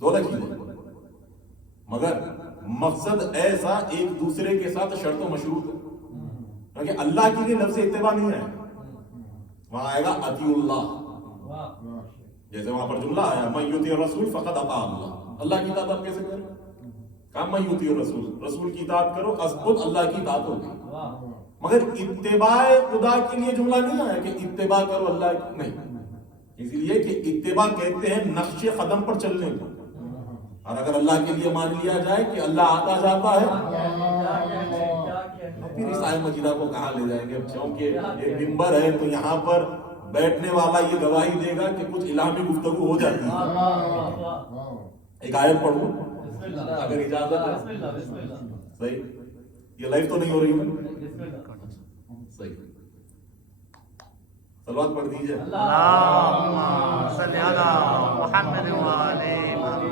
دونوں چیزیں, مگر مقصد ایسا ایک دوسرے کے ساتھ شرط و مشروط ہے. کیونکہ اللہ کے لیے لفظ اتباع نہیں ہے, وہاں آئے گا اطیعوا اللہ, جیسے وہاں پر جملہ آیا من یطیع الرسول فقد اطاع اللہ. اللہ کی اطاعت آپ کیسے کریں, کہا من یطیع الرسول, رسول کی اطاعت کرو, از خود اللہ کی اطاعت ہوگی. مگر اتباع خدا کے لیے جملہ نہیں آیا کہ اتباع کرو اللہ کی, نہیں. اس لیے کہ اتباع کہتے ہیں نقش قدم پر چلنے کو, اور اگر اللہ کے لیے مان لیا جائے کہ اللہ آتا جاتا ہے, پھر اس آیہ مجیدہ کو کہاں لے جائیں گے. کیونکہ یہ منبر ہے تو یہاں پر بیٹھنے والا یہ گواہی دے گا کہ کچھ الہامی گفتگو ہو جاتی ہے. ایک آیت پڑھوں اگر اجازت ہے, صحیح, یہ لائف تو نہیں ہو رہی ہے, صحیح, صلوات پڑھ دیجئے. اللہم صلی علی محمد و آل محمد.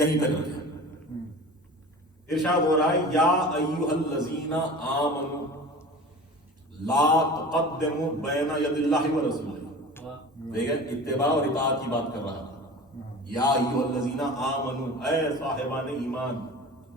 یہیں تک رکھیں. ارشاد ہو رہا ہے یا ایھا الذین آمنوا لا تقدموا بین ید اللہ و رسولہ. دیکھیں اتباع اور اطاعت کی بات کر رہا ہے. یا ایھا الذین آمنوا, اے صاحبان ایمان,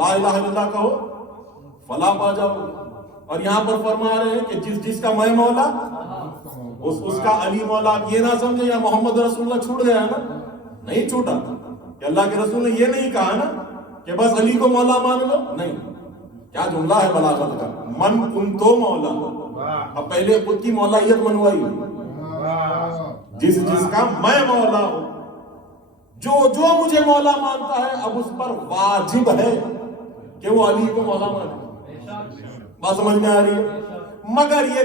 لا الہ الا اللہ کہو فلاح پا جاؤ گے. اور یہاں پر فرما رہے ہیں کہ جس کا میں مولا اس کا علی مولا. آپ یہ نہ سمجھے یا محمد رسول اللہ چھوٹ گیا نا, نہیں چھوٹا. کہ اللہ کے رسول نے یہ نہیں کہا نا کہ بس علی کو مولا مان لو, نہیں. کیا جملہ ہے بلاغت کا, من کنتو مولا. اب پہلے خود کی مولائیت منوائی, جس کا میں مولا ہوں, جو مجھے مولا مانتا ہے اب اس پر واجب ہے کہ وہ علی کو مولا مانے. بات سمجھ میں آ رہی ہے؟ مگر یہ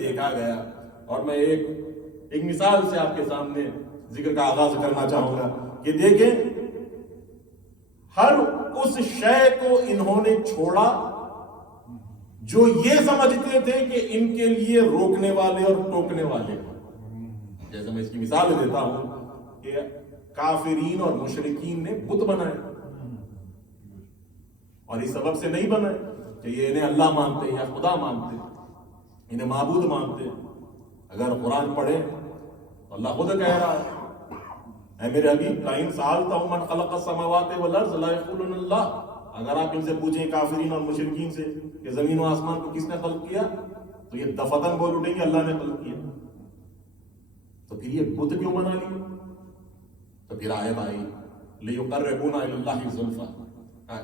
دیکھا گیا اور میں ایک مثال سے آپ کے سامنے ذکر کا آغاز کرنا چاہوں گا کہ دیکھیں, ہر اس شے کو انہوں نے چھوڑا جو یہ سمجھتے تھے کہ ان کے لیے روکنے والے اور ٹوکنے والے. جیسے میں اس کی مثال دیتا ہوں کہ کافرین اور مشرکین نے بت بنائے, اور اس سبب سے نہیں بنائے کہ یہ انہیں اللہ مانتے یا خدا مانتے, انہیں معبود مانتے. اگر قرآن پڑھیں تو اللہ خود کہہ رہا ہے, اے میرے حبیب لئن سألتهم من خلق السماوات والارض لا یقولون اللہ. اگر آپ ان سے پوچھیں کافرین اور مشرکین سے کہ زمین و آسمان کو کس نے خلق کیا, تو یہ دفتن بول اٹھیں گے اللہ نے خلق کیا. تو پھر یہ بت کیوں بنا لیے؟ تو پھر آیت آئی لیقربونا الی اللہ زلفا,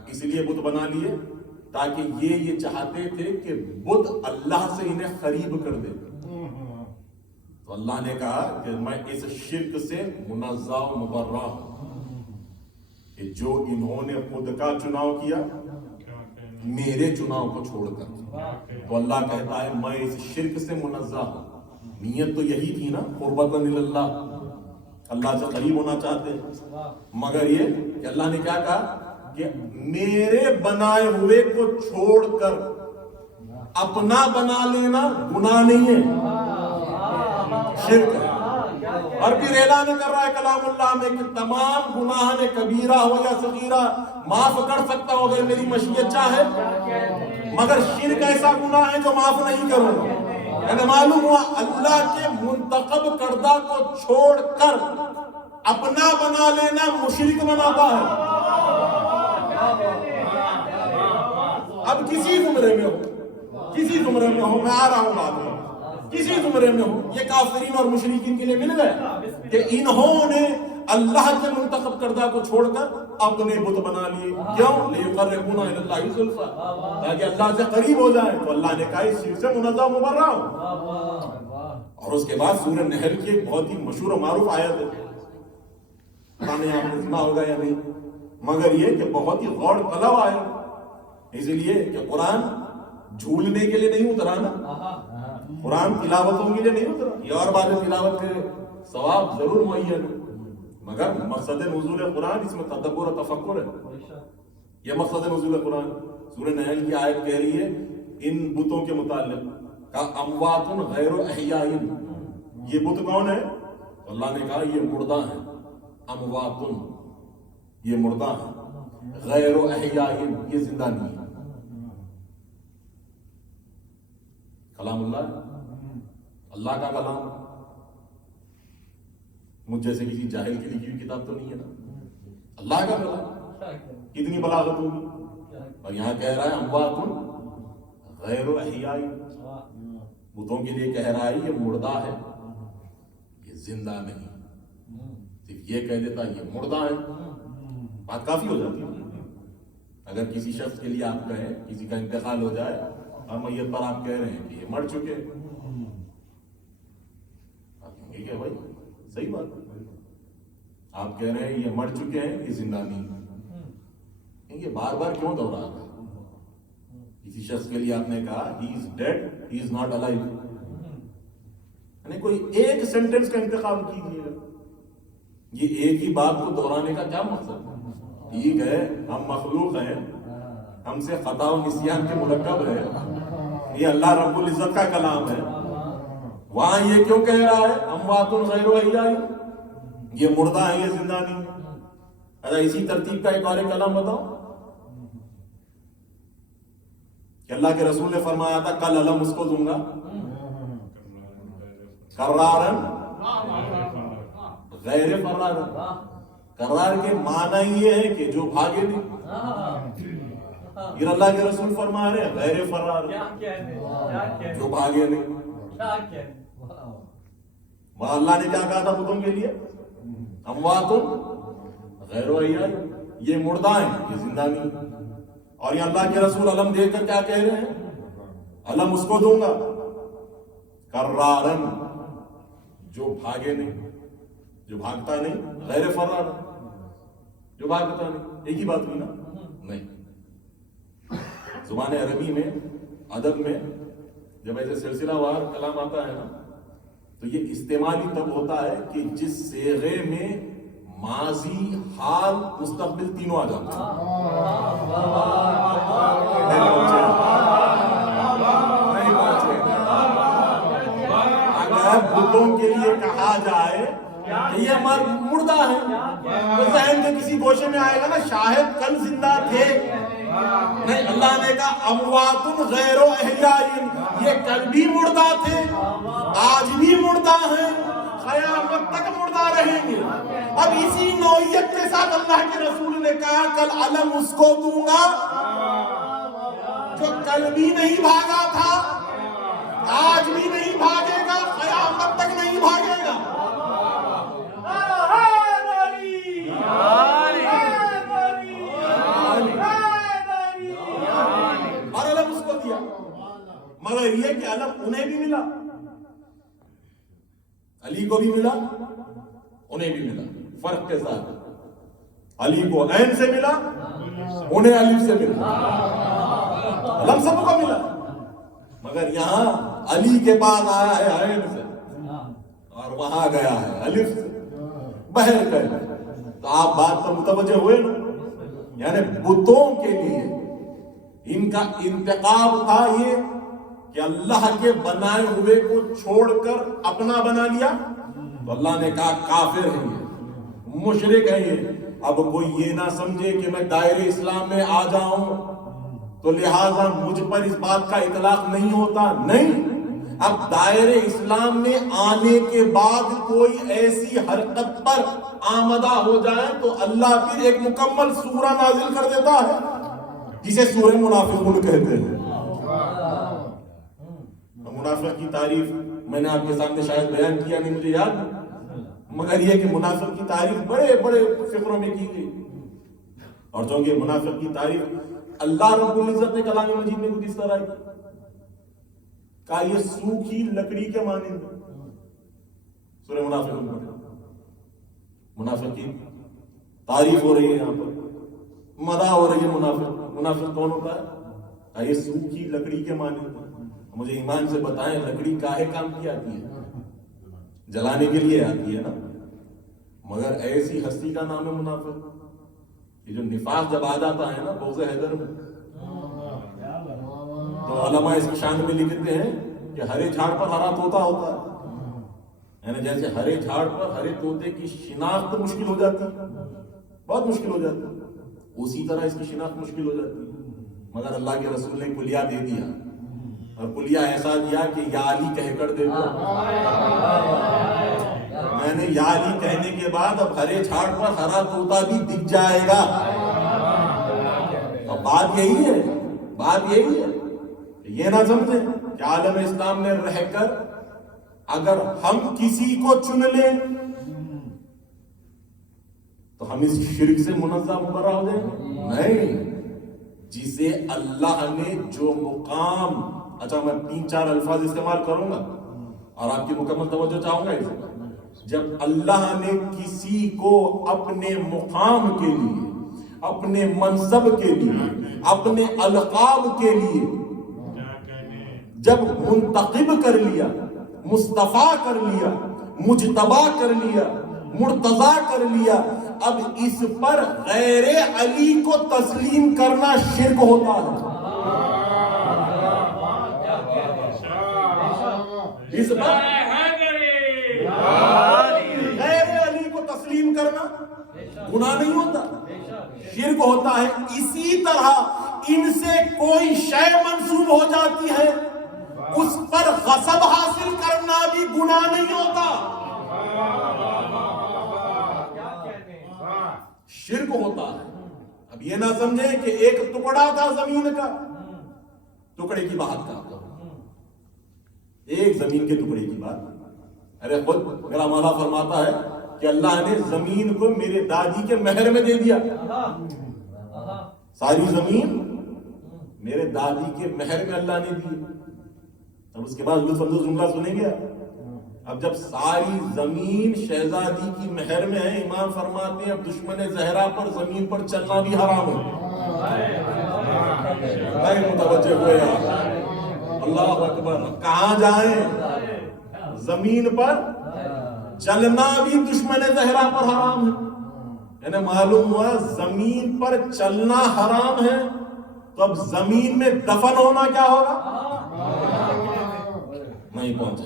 اس لیے بت بنا لیے تاکہ یہ چاہتے تھے کہ بت اللہ سے انہیں قریب کر دے. تو اللہ نے کہا کہ میں اس شرک سے منزہ و مبرہ ہوں کہ جو انہوں نے خود کا چناؤ کیا میرے چناؤ کو چھوڑ کر. تو اللہ کہتا ہے میں اس شرک سے منزہ ہوں. نیت تو یہی تھی نا, قربتاً اللہ, اللہ سے قریب ہونا چاہتے ہیں. مگر یہ کہ اللہ نے کیا کہا کہ میرے بنائے ہوئے کو چھوڑ کر اپنا بنا لینا گناہ نہیں ہے, شرک ہے. اور پھر اعلان کر رہا ہے کلام اللہ میں کہ تمام گناہ نے کبیرہ ہو یا صغیرہ معاف کر سکتا ہو اگر میری مشیت چاہے, مگر شرک ایسا گناہ ہے جو معاف نہیں کروں گا. یعنی معلوم ہوا اللہ کے منتخب کردہ کو چھوڑ کر اپنا بنا لینا مشرک بناتا ہے. اب کسی زمرے میں ہو, میں آ رہا ہوں بات میں, کسی زمرے میں ہو, یہ کافرین اور مشرکین کے لیے مل گئے کہ انہوں نے اللہ کے منتخب کردہ کو چھوڑ کر اپنے بت بنا لیے. کیوں؟ لیقربونا الی اللہ زلفا, تاکہ اللہ سے قریب ہو جائے. تو اللہ نے کہا اس شرک سے منزہ مبرہ ہوں. اور اس کے بعد سورہ نحل کی ایک بہت ہی مشہور و معروف آیت ہے, پتہ نہیں آپ نے سنا ہوگا یا نہیں, مگر یہ کہ بہت ہی غور طلب آیت, اس لیے کہ قرآن جھولنے کے لیے نہیں اترا نا, قرآن تلاوتوں کے لیے نہیں اترا. یہ اور بات ہے تلاوت کے ثواب ضرور معین ہے, مگر مقصد نزول قرآن اس میں تدبر و تفکر ہے. یہ مقصد نزول قرآن. سورہ نحل کی آیت کہہ رہی ہے ان بتوں کے متعلق کا اموات غیر احیاء. یہ بت کون ہے؟ اللہ نے کہا یہ مردہ ہیں. اموات, یہ مردہ ہیں. غیر احیاء, یہ زندہ نہیں ہے. کلام اللہ کا کلام, مجھ جیسے کسی جاہل کی لکھی ہوئی کتاب تو نہیں ہے نا, اللہ کا کلام. کتنی بلاغت ہوگی. اور یہاں کہہ رہا ہے اموات غیر احیاء, بتوں کے لیے کہہ رہا ہے یہ مردہ ہے, یہ زندہ نہیں. صرف یہ کہہ دیتا یہ مردہ ہے, بات کافی ہو جاتی ہے. اگر کسی شخص کے لیے آپ کہیں, کسی کا انتقال ہو جائے اور میت پر آپ کہہ رہے ہیں کہ یہ مر چکے, آپ کہیں گے بھائی صحیح بات ہے, آپ کہہ رہے ہیں یہ مر چکے ہیں, یہ زندہ نہیں. یہ بار بار کیوں دوہرا رہا ہے؟ کسی شخص کے لیے آپ نے کہا he is dead, he is not alive, یعنی کوئی ایک سینٹنس کا انتخاب کیجیے. یہ ایک ہی بات کو دہرانے کا کیا مقصد ہے؟ ٹھیک ہے ہم مخلوق ہیں, ہم سے خطا و نسیان کے مرکب ہے, یہ اللہ رب العزت کا کلام ہے. وہاں یہ کیوں کہہ رہا ہے اموات غیر احیاء, یہ مردہ ہے, یہ زندہ نہیں ہے. اچھا اسی ترتیب کا ایک اور کلام بتاؤ کہ اللہ کے رسول نے فرمایا تھا کل علم اس کو دوں گا کرارن غیر فرارن. کرار کے معنی یہ ہے کہ جو بھاگے نہیں. پھر اللہ کے رسول فرما رہے ہیں غیر فرار, جو بھاگے نہیں. وہاں اللہ نے کیا کہا تھا بتوں کے لیے؟ اموات غیر احیاء, یہ مردہ ہیں, یہ زندہ نہیں. اور یہ اللہ کے رسول علم دے کر کیا کہہ رہے ہیں؟ علم اس کو دوں گا کرارن, جو بھاگے نہیں, جو بھاگتا نہیں. غیر فرار, جو بھاگتا نہیں. ایک ہی بات ہوئی نا؟ نہیں. زبان عربی میں, ادب میں جب ایسے سلسلہ وار کلام آتا ہے نا, تو یہ استعمال ہی تب ہوتا ہے کہ جس صیغے میں ماضی, حال, مستقبل تینوں آ جاتے ہیں. اگر بتوں کے لیے کہا جائے کہ یہ مردہ ہے تو ذہن کے کسی گوشے میں آئے گا نا شاید کل زندہ تھے. نہیں, اللہ نے کہا اموات غیر احیاء, یہ کل بھی مردہ تھے, آج بھی مردہ ہیں, قیامت تک مردہ رہیں گے. اب اسی نوعیت کے ساتھ اللہ کے رسول نے کہا کل علم اس کو دوں گا جو کل بھی نہیں بھاگا تھا, آج بھی نہیں بھاگے گا, قیامت تک نہیں بھاگے گا. اور علم اس کو دیا, مگر یہ کہ علم انہیں بھی ملا, علی کو بھی ملا, انہیں بھی ملا. فرق کے ساتھ علی کو عین سے ملا, انہیں الف سے ملا. علم سب کو ملا, مگر یہاں علی کے پاس آیا ہے عین سے اور وہاں گیا ہے الف سے. بہر گئے. تو آپ بات پر متوجہ ہوئے نا, یعنی بتوں کے لیے ان کا انتخاب تھا یہ کہ اللہ کے بنائے ہوئے کو چھوڑ کر اپنا بنا لیا, تو اللہ نے کہا کافر ہے یہ, مشرک ہے یہ. اب کوئی یہ نہ سمجھے کہ میں دائرے اسلام میں آ جاؤں تو لہٰذا مجھ پر اس بات کا اطلاق نہیں ہوتا. نہیں, اب دائرے اسلام میں آنے کے بعد کوئی ایسی حرکت پر آمدہ ہو جائے تو اللہ پھر ایک مکمل سورہ نازل کر دیتا ہے جسے سورہ منافقون کہتے ہیں. منافق کی تعریف میں نے آپ کے سامنے شاید بیان کیا نہیں, مجھے یاد, مگر یہ کہ منافق کی تعریف بڑے بڑے فقروں میں کی گئی. اور چونکہ منافق کی تعریف اللہ رب العزت نے کلام مجید میں کچھ اس طرح کی, کہا یہ سوکھی لکڑی کے مانند. سورہ منافقون میں منافق کی تعریف ہو رہی ہے, یہاں پر مدح ہو رہی ہے. منافق کون ہوتا ہے؟ کہا یہ سوکھی لکڑی کے مانند. مجھے ایمان سے بتائیں لکڑی کاہے کام کی آتی ہے؟ جلانے کے لیے آتی ہے نا, مگر ایسی ہستی کا نام ہے منافق. یہ جو نفاق جب آ جاتا ہے نا بغض حیدر میں, تو علماء اس کی شان میں لکھتے ہیں کہ ہرے جھاڑ پر ہرا طوطا ہوتا ہے. یعنی جیسے ہرے جھاڑ پر ہرے طوطے کی شناخت مشکل ہو جاتی ہے, بہت مشکل ہو جاتی ہے, اسی طرح اس کی شناخت مشکل ہو جاتی ہے. مگر اللہ کے رسول نے کلیہ دے دیا, اور کلیہ ایسا دیا کہ یا علی کہہ کر دے دو. میں نے یا علی کہنے کے بعد اب ہرے جھاڑ پر ہرا طوطا بھی دکھ جائے گا. اب بات یہی ہے, بات یہی ہے. یہ نہ سمجھیں کہ عالم اسلام میں رہ کر اگر ہم کسی کو چن لیں تو ہم اس شرک سے منزہ مبرہ ہو جائیں. نہیں, جسے اللہ نے جو مقام, اچھا میں 3-4 الفاظ استعمال کروں گا اور آپ کی مکمل توجہ چاہوں گا. جب اللہ نے کسی کو اپنے مقام کے لیے, اپنے منصب کے لیے, اپنے القاب کے لیے جب منتخب کر لیا, مصطفیٰ کر لیا, مجتبا کر لیا, مرتضی کر لیا, اب اس پر غیر علی کو تسلیم کرنا شرک ہوتا ہے. اس پر غیر علی کو تسلیم کرنا گناہ نہیں ہوتا, شرک ہوتا ہے. اسی طرح ان سے کوئی شے منسوب ہو جاتی ہے, اس پر غصب حاصل کرنا بھی گناہ نہیں ہوتا. رزق ہوتا ہے. اب یہ نہ سمجھیں کہ ایک ٹکڑا تھا زمین کا, ٹکڑے کی بات کرتا ہوں, ایک زمین کے ٹکڑے کی بات. ارے خود میرا مولا فرماتا ہے کہ اللہ نے زمین کو میرے دادی کے مہر میں دے دیا. ساری زمین میرے دادی کے مہر میں اللہ نے دی. اب اس کے بعد لطف اندوز جملہ سنیں گے. اب جب ساری زمین شہزادی کی مہر میں ہے, امام فرماتے ہیں اب دشمن زہرا پر زمین پر چلنا بھی حرام ہے. نہیں متوجہ ہوئے آپ, اللہ اکبر. کہاں جائیں؟ زمین پر چلنا بھی دشمن زہرا پر حرام ہے. یعنی معلوم ہوا زمین پر چلنا حرام ہے, تو اب زمین میں دفن ہونا کیا ہوگا؟ نہیں پہنچے.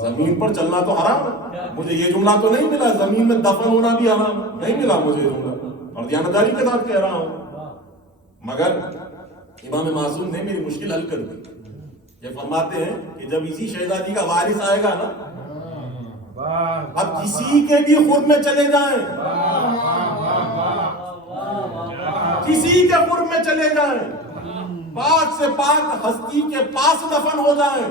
زمین پر چلنا تو حرام ہے. مجھے یہ جملہ تو نہیں ملا زمین میں دفن ہونا بھی حرام ہے, نہیں ملا مجھے یہ جملہ, اور دیانتداری کے ساتھ کہہ رہا ہوں. مگر امام معصوم نے میری مشکل حل کر دی. یہ فرماتے ہیں کہ جب اسی شہزادی کا وارث آئے گا نا, اب کسی کے بھی خود میں چلے جائیں, کسی کے خود میں چلے جائیں, پاک سے پاک ہستی کے پاس دفن ہو جائیں,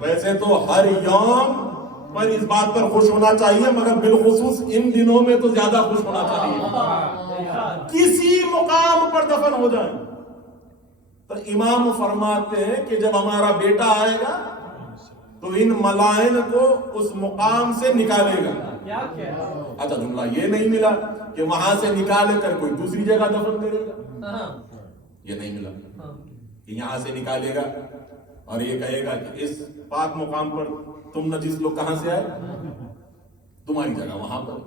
ویسے تو ہر یوم پر اس بات پر خوش ہونا چاہیے, مگر بالخصوص ان دنوں میں تو زیادہ خوش ہونا چاہیے, کسی مقام پر دفن ہو جائیں. تو امام فرماتے ہیں کہ جب ہمارا بیٹا آئے گا تو ان ملائن کو اس مقام سے نکالے گا. اچھا جملہ یہ نہیں ملا کہ وہاں سے نکال کر کوئی دوسری جگہ دفن کرے گا, یہ نہیں ملا کہ یہاں سے نکالے گا اور یہ کہے گا کہ اس پاک مقام پر تم نجس لوگ کہاں سے آئے, تمہاری جگہ وہاں پر.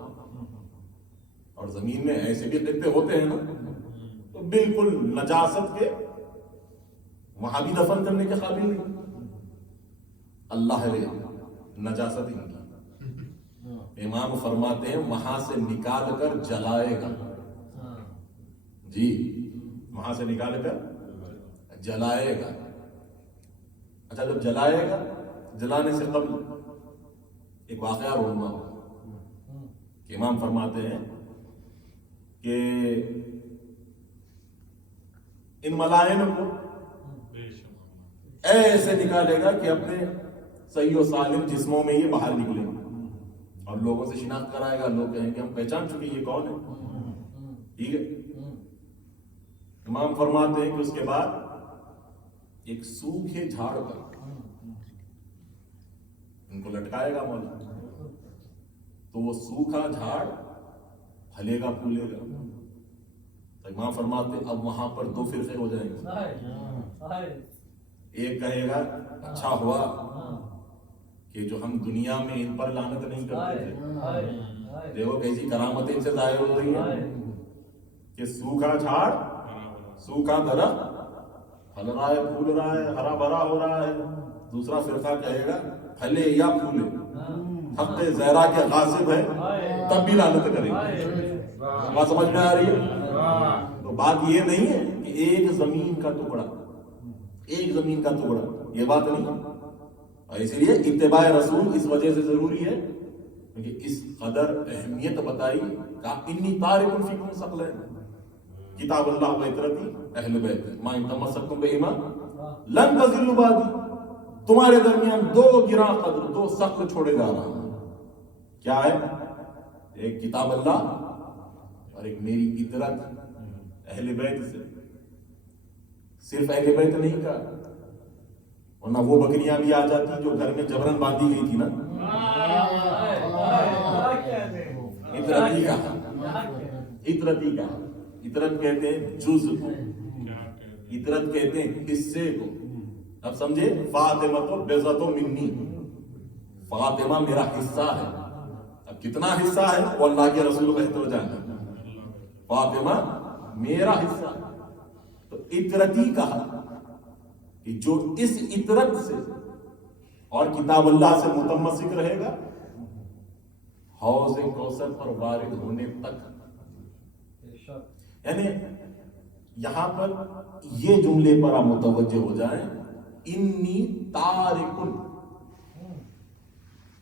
اور زمین میں ایسے بھی خطے ہوتے ہیں نا, تو بالکل نجاست کے وہاں بھی دفن کرنے کے قابل نہیں. اللہ ہے نجاست ان کی. امام فرماتے ہیں وہاں سے نکال کر جلائے گا. جی, وہاں سے نکال کر جلائے گا. اچھا جب جلائے گا, جلانے سے قبل ایک واقعہ رونما ہو کہ امام فرماتے ہیں کہ ان ملائن کو ایسے نکالے گا کہ اپنے صحیح و سالم جسموں میں یہ باہر نکلیں گے اور لوگوں سے شناخت کرائے گا. لوگ کہیں کہ ہم پہچان چکے یہ کون ہے. ٹھیک ہے, امام فرماتے ہیں کہ اس کے بعد ایک سوکھے جھاڑ پر ان کو لٹکائے گا مولا, تو وہ سوکھا جھاڑ پھلے گا پھولے گا. تو امام فرماتے ہیں اب وہاں پر دو فرقے ہو جائیں گے. ایک کہے گا اچھا ہوا کہ جو ہم دنیا میں ان پر لعنت نہیں کرتے تھے, دیکھو کیسی کرامتیں ان سے ظاہر ہو رہی ہیں کہ سوکھا جھاڑ, سوکھا درخت پھل رہا ہے, پھول رہا ہے, ہرا بھرا ہو رہا ہے. دوسرا فرقہ کہے گا پھلے یا پھولے, حق زہرا کے غاصب ہے تب بھی لعنت کریں گے. بات سمجھ میں آ رہی ہے؟ تو بات یہ نہیں ہے کہ ایک زمین کا ٹکڑا, ایک زمین کا ٹکڑا, یہ بات نہیں. اور اسی لیے اتباع رسول اس وجہ سے ضروری ہے کیونکہ اس قدر اہمیت بتائی کہ انی تارک فیکم ثقلین, کتاب اللہ و عترتی اہل بیت ما ان تمسکتم بہما لن تضلوا بعدی. تمہارے درمیان دو گراں قدر, دو ثقل چھوڑے جا رہا ہوں. کیا ہے؟ ایک کتاب اللہ اور ایک میری عترت اہل بیت سے. صرف اہل بیت نہیں کہا, ورنہ وہ بکریاں بھی آ جاتی جو گھر میں جبرن باندھی گئی تھی نا. عترتی کہا, عترتی کہا. عترت کہتے ہیں جز کو, عترت کہتے ہیں حصے کو. اب سمجھے, فاطمہ تو بیزت و منی, فاطمہ میرا حصہ ہے. اب کتنا حصہ ہے وہ اللہ کے رسول بہتر جانتا. فاطمہ میرا حصہ. تو عترتی کہا کہ جو اس عترت سے اور کتاب اللہ سے متمسک رہے گا حوض کوثر پر وارد ہونے تک. یعنی یہاں پر یہ جملے پر آپ متوجہ ہو جائیں, انی تارکن,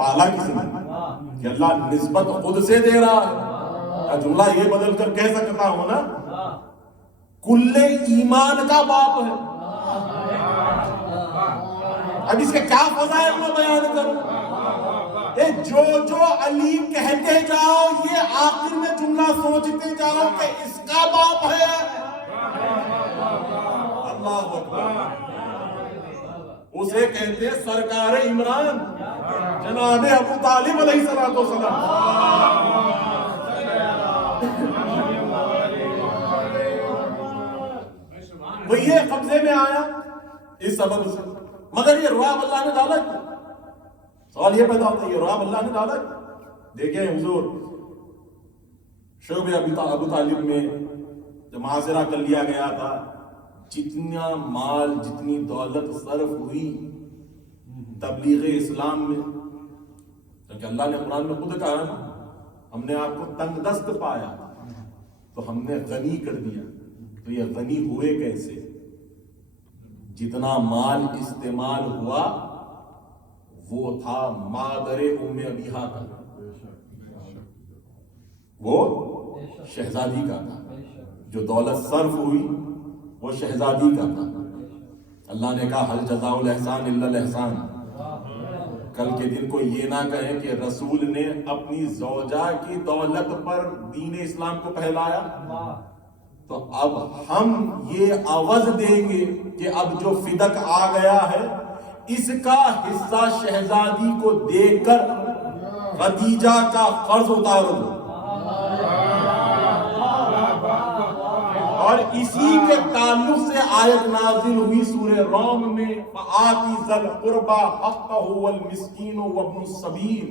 پالا کس نے کہ اللہ نسبت خود سے دے رہا ہے. جملہ یہ بدل کر کہہ سکتا ہوں نا کل ایمان کا باپ ہے. اب اس کے کیا فضائل میں بیان کروں؟ جو علی کہتے جاؤ یہ آخر میں جملہ سوچتے جاؤ کہ اس کا باپ ہے. اللہ اکبر. اسے کہتے ہیں سرکار عمران جناب ابو طالب علیہ السلام. وہ یہ قبضے میں آیا اس سبب سے. مگر یہ رعب اللہ نے ڈالا کیا؟ سوال یہ پیدا ہوتا ہے یہ رعب اللہ نے ڈالا کیا؟ دیکھیں حضور شعب ابو طالب میں جب محاصرہ کر لیا گیا تھا جتنا مال جتنی دولت صرف ہوئی تبلیغ اسلام میں، کیونکہ اللہ نے قرآن میں خود کہا ہم نے آپ کو تنگ دست پایا تو ہم نے غنی کر دیا. تو یہ غنی ہوئے کیسے؟ جتنا مال استعمال ہوا وہ تھا مادر ام ابیہا کا، وہ شہزادی کا تھا. جو دولت صرف ہوئی وہ شہزادی کا تھا. اللہ نے کہا حل جزاء الاحسان الا الاحسان. کل کے دن کو یہ نہ کہیں کہ رسول نے اپنی زوجہ کی دولت پر دین اسلام کو پھیلایا. تو اب ہم یہ عوض دیں گے کہ اب جو فدق آ گیا ہے اس کا حصہ شہزادی کو دے کر خدیجہ کا قرض اتار دو. اور اسی کے تعلق سے آیت نازل ہوئی سورہ روم میں فآتی ذی القربى حقہ والمسکین وابن السبیل.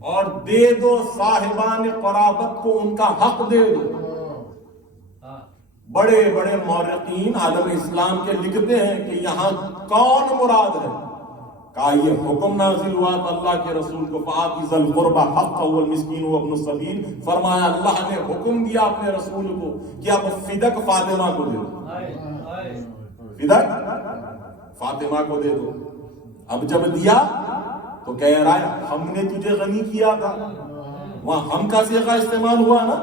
اور دے دو صاحبان قرابت کو ان کا حق دے دو. بڑے بڑے مورخین عالم اسلام کے لکھتے ہیں کہ یہاں کون مراد ہے؟ کہا یہ حکم نازل ہوا تو اللہ کے رسول کو فآتی ذی القربى حقہ والمسکین وابن السبیل. فرمایا اللہ نے حکم دیا اپنے رسول کو کہ اب فدق فاطمہ کو دے دو. فدق فاطمہ کو دے دو. اب جب دیا تو کہہ رہا ہے ہم نے تجھے غنی کیا تھا. وہاں ہم کا صیغہ استعمال ہوا نا.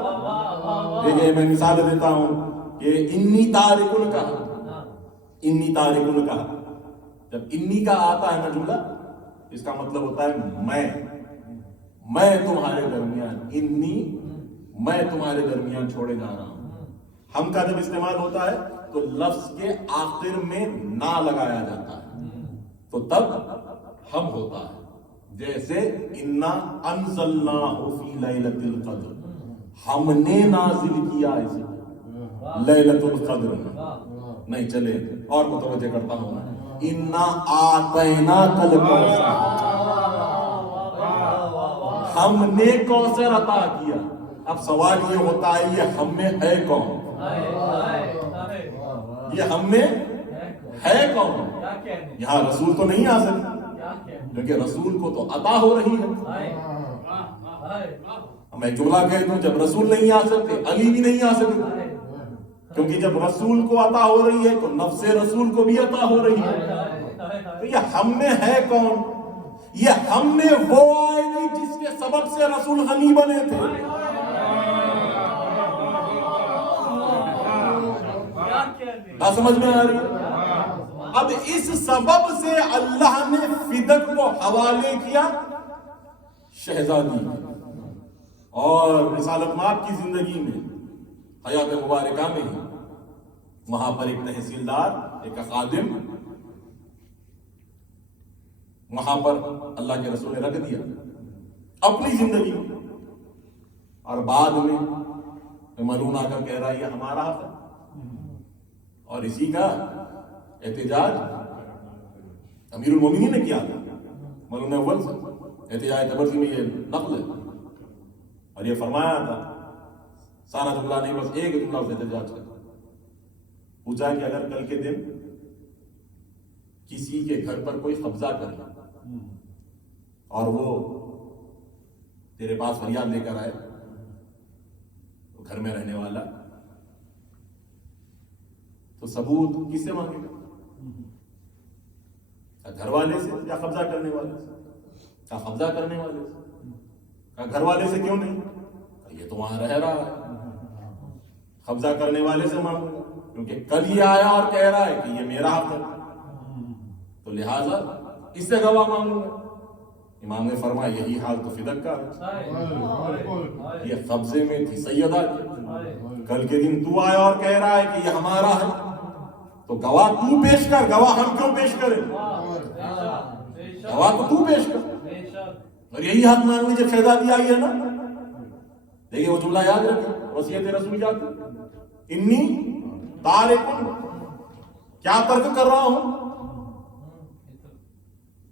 دیکھیں میں مثال دیتا ہوں کہ انی تارکن کہا، انی تارکن کہا. جب انی کا آتا ہے نا جملہ اس کا مطلب ہوتا ہے میں تمہارے درمیان، انی میں تمہارے درمیان چھوڑے جا رہا ہوں. ہم کا جب استعمال ہوتا ہے تو لفظ کے آخر میں نہ لگایا جاتا ہے تو تب ہم ہوتا ہے. جیسے انا انزلناہ فی لیلۃ القدر، ہم نے نازل کیا اسے لیلۃ القدر میں. نہیں چلے اور متوجہ کرتا ہوں انا آتیناک الکوثر، ہم نے کوثر عطا کیا. اب سوال یہ ہوتا ہے یہ ہم میں ہے کون؟ یہ ہم میں ہے کون؟ یہاں رسول تو نہیں آ سکتا کیونکہ رسول کو تو عطا ہو رہی ہے. میں جملہ کہہ دوں جب رسول نہیں آ سکتے علی بھی نہیں آ سکتے کیونکہ جب رسول کو عطا ہو رہی ہے تو نفس رسول کو بھی عطا ہو رہی ہے. تو یہ ہم میں ہے کون؟ یہ ہم میں وہ آئے گی جس کے سبب سے رسول غنی بنے تھے. سمجھ میں آ رہی ہے؟ اب اس سبب سے اللہ نے فدق کو حوالے کیا شہزادی. اور رسالت مآب کی زندگی میں حیات مبارکہ میں ہی وہاں پر ایک تحصیلدار ایک خادم وہاں پر اللہ کے رسول نے رکھ دیا اپنی زندگی میں. اور بعد میں ملعون آ کر کہہ رہا ہے یہ ہمارا حق ہے. اور اسی کا احتجاج امیر المومنین نے کیا تھا. ملعون اول سے احتجاج تبرزی میں یہ نقل ہے. اور یہ فرمایا تھا سارا جملہ نہیں بس ایک جملہ سے احتجاج کر پوچھا کہ اگر کل کے دن کسی کے گھر پر کوئی قبضہ کر اور وہ تیرے پاس فریاد لے کر آئے تو گھر میں رہنے والا تو ثبوت کس سے مانگے گا؟ گھر والے سے یا قبضہ کرنے والے سے؟ کہا قبضہ کرنے والے سے، کہا گھر والے سے کیوں نہیں؟ یہ تو وہاں رہ رہا ہے، قبضہ کرنے والے سے مانگوں گا، کیونکہ کل یہ آیا اور کہہ رہا ہے کہ یہ میرا حق ہے، تو لہٰذا اس سے گواہ مانگوں گا۔ امام نے فرمایا یہی حال تو فدق کا ہے، یہ قبضے میں تھی سیدہ کی، کل کے دن تو آیا اور کہہ رہا ہے کہ یہ ہمارا ہے، تو گواہ تو پیش کر، گواہ ہم کیوں پیش کریں؟ گواہ تو پیش کر۔ اور یہی حق مانگنے جب شہزادی آئی ہے نا، دیکھیں وہ جملہ یاد رکھیں، وصیت رسول کیا تھی؟ انی تارکن، کیا ترک کر رہا ہوں؟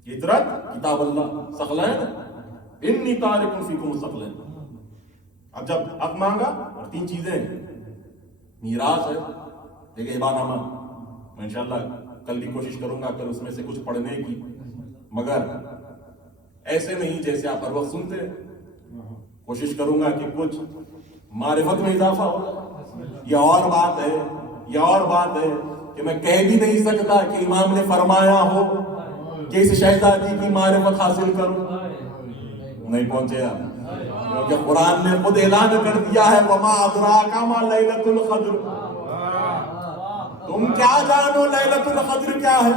اطرت کتاب اللہ ثقلین، انی تارکن فیکم ثقلین۔ اب جب حق مانگا، اور 3 چیزیں ہیں، میراث ہے، دیکھیں ہبہ نامہ، میں انشاءاللہ کل بھی کوشش کروں گا کل اس میں سے کچھ پڑھنے کی، مگر ایسے نہیں جیسے آپ ہر وقت سنتے ہیں، کوشش کروں گا کہ کچھ معرفت میں اضافہ ہو۔ یہ اور بات ہے کہ میں کہہ بھی نہیں سکتا کہ امام نے فرمایا ہو کہ اس شہزادی کی معرفت حاصل کروں، نہیں پہنچے آپ، کیونکہ قرآن نے خود اعلان کر دیا ہے وما ادراک ما لیلۃ القدر، تم کیا جانو لیلۃ القدر کیا ہے؟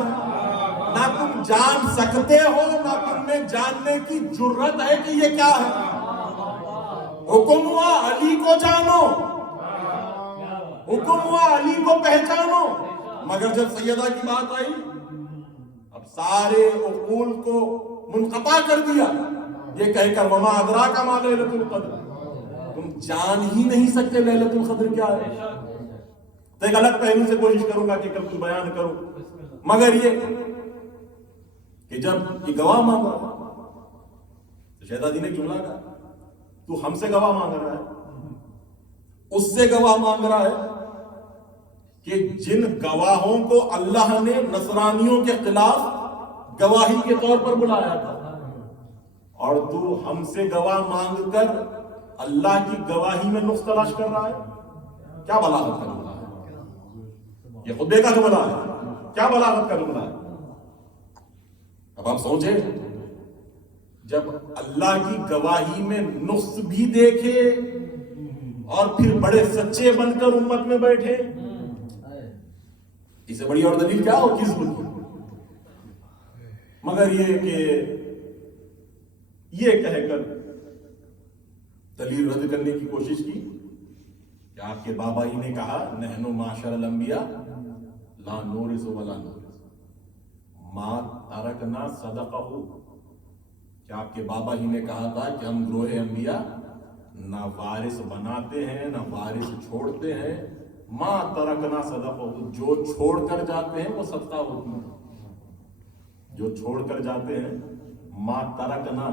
نہ تم جان سکتے ہو، نہ تم میں جاننے کی جرت ہے کہ یہ کیا ہے۔ حکم ہوا علی کو جانو، حکم ہوا علی کو پہچانو، مگر جب سیدہ کی بات آئی اب سارے عقول کو منقطع کر دیا، یہ کہہ کر وما ادراک ما لیلۃ القدر، تم جان ہی نہیں سکتے لیلۃ القدر کیا ہے۔ تو ایک الگ پہلو سے کوشش کروں گا کہ کل کچھ بیان کروں، مگر یہ کہ جب یہ گواہ مانگ رہا تو شہزادی نے جملہ کہا تو ہم سے گواہ مانگ رہا ہے، اس سے گواہ مانگ رہا ہے کہ جن گواہوں کو اللہ نے نصرانیوں کے خلاف گواہی کے طور پر بلایا تھا، اور تو ہم سے گواہ مانگ کر اللہ کی گواہی میں نقص تلاش کر رہا ہے، کیا بلاغت کا جملہ ہے یہ، خطبے کا جملہ ہے، کیا بلاغت کا جملہ ہے۔ اب آپ سوچیں، جب اللہ کی گواہی میں نقص بھی دیکھے اور پھر بڑے سچے بن کر امت میں بیٹھے، اس سے بڑی اور دلیل کیا ہو کس کی؟ مگر یہ کہ یہ کہہ کر دلیل رد کرنے کی کوشش کی کہ آپ کے بابا ہی نے کہا نحن معاشر الانبیاء لا نورث ولا نورث ما ترکنا صدقہ، کہ آپ کے بابا ہی نے کہا تھا کہ ہم گروہ انبیاء نہ وارث بناتے ہیں نہ وارث چھوڑتے ہیں، ما ترکنا صدقہ، جو چھوڑ کر جاتے ہیں وہ صدقہ ہوتی ہے، جو چھوڑ کر جاتے ہیں ما ترکنا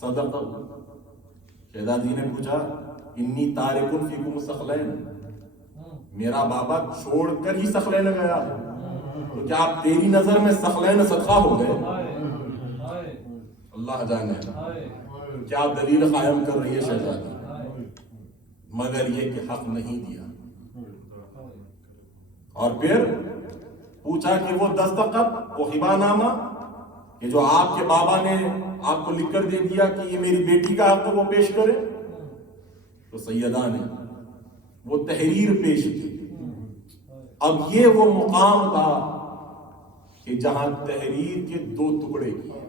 صدقہ۔ شہزادی نے پوچھا انی تارکن فیکم ثقلین، میرا بابا چھوڑ کر ہی ثقلین گیا ہے، تو کیا آپ تیری نظر میں ثقلین صدقہ ہو گئے؟ اللہ جانے کیا دلیل قائم کر رہی ہے شہزادی، مگر یہ کہ حق نہیں دیا۔ اور پھر پوچھا کہ وہ دستخط، وہ ہبہ نامہ کہ جو آپ کے بابا نے آپ کو لکھ کر دے دیا کہ یہ میری بیٹی کا حق ہے، وہ پیش کرے۔ تو سیدہ نے وہ تحریر پیش کی۔ اب یہ وہ مقام تھا کہ جہاں تحریر کے 2 ٹکڑے کیے،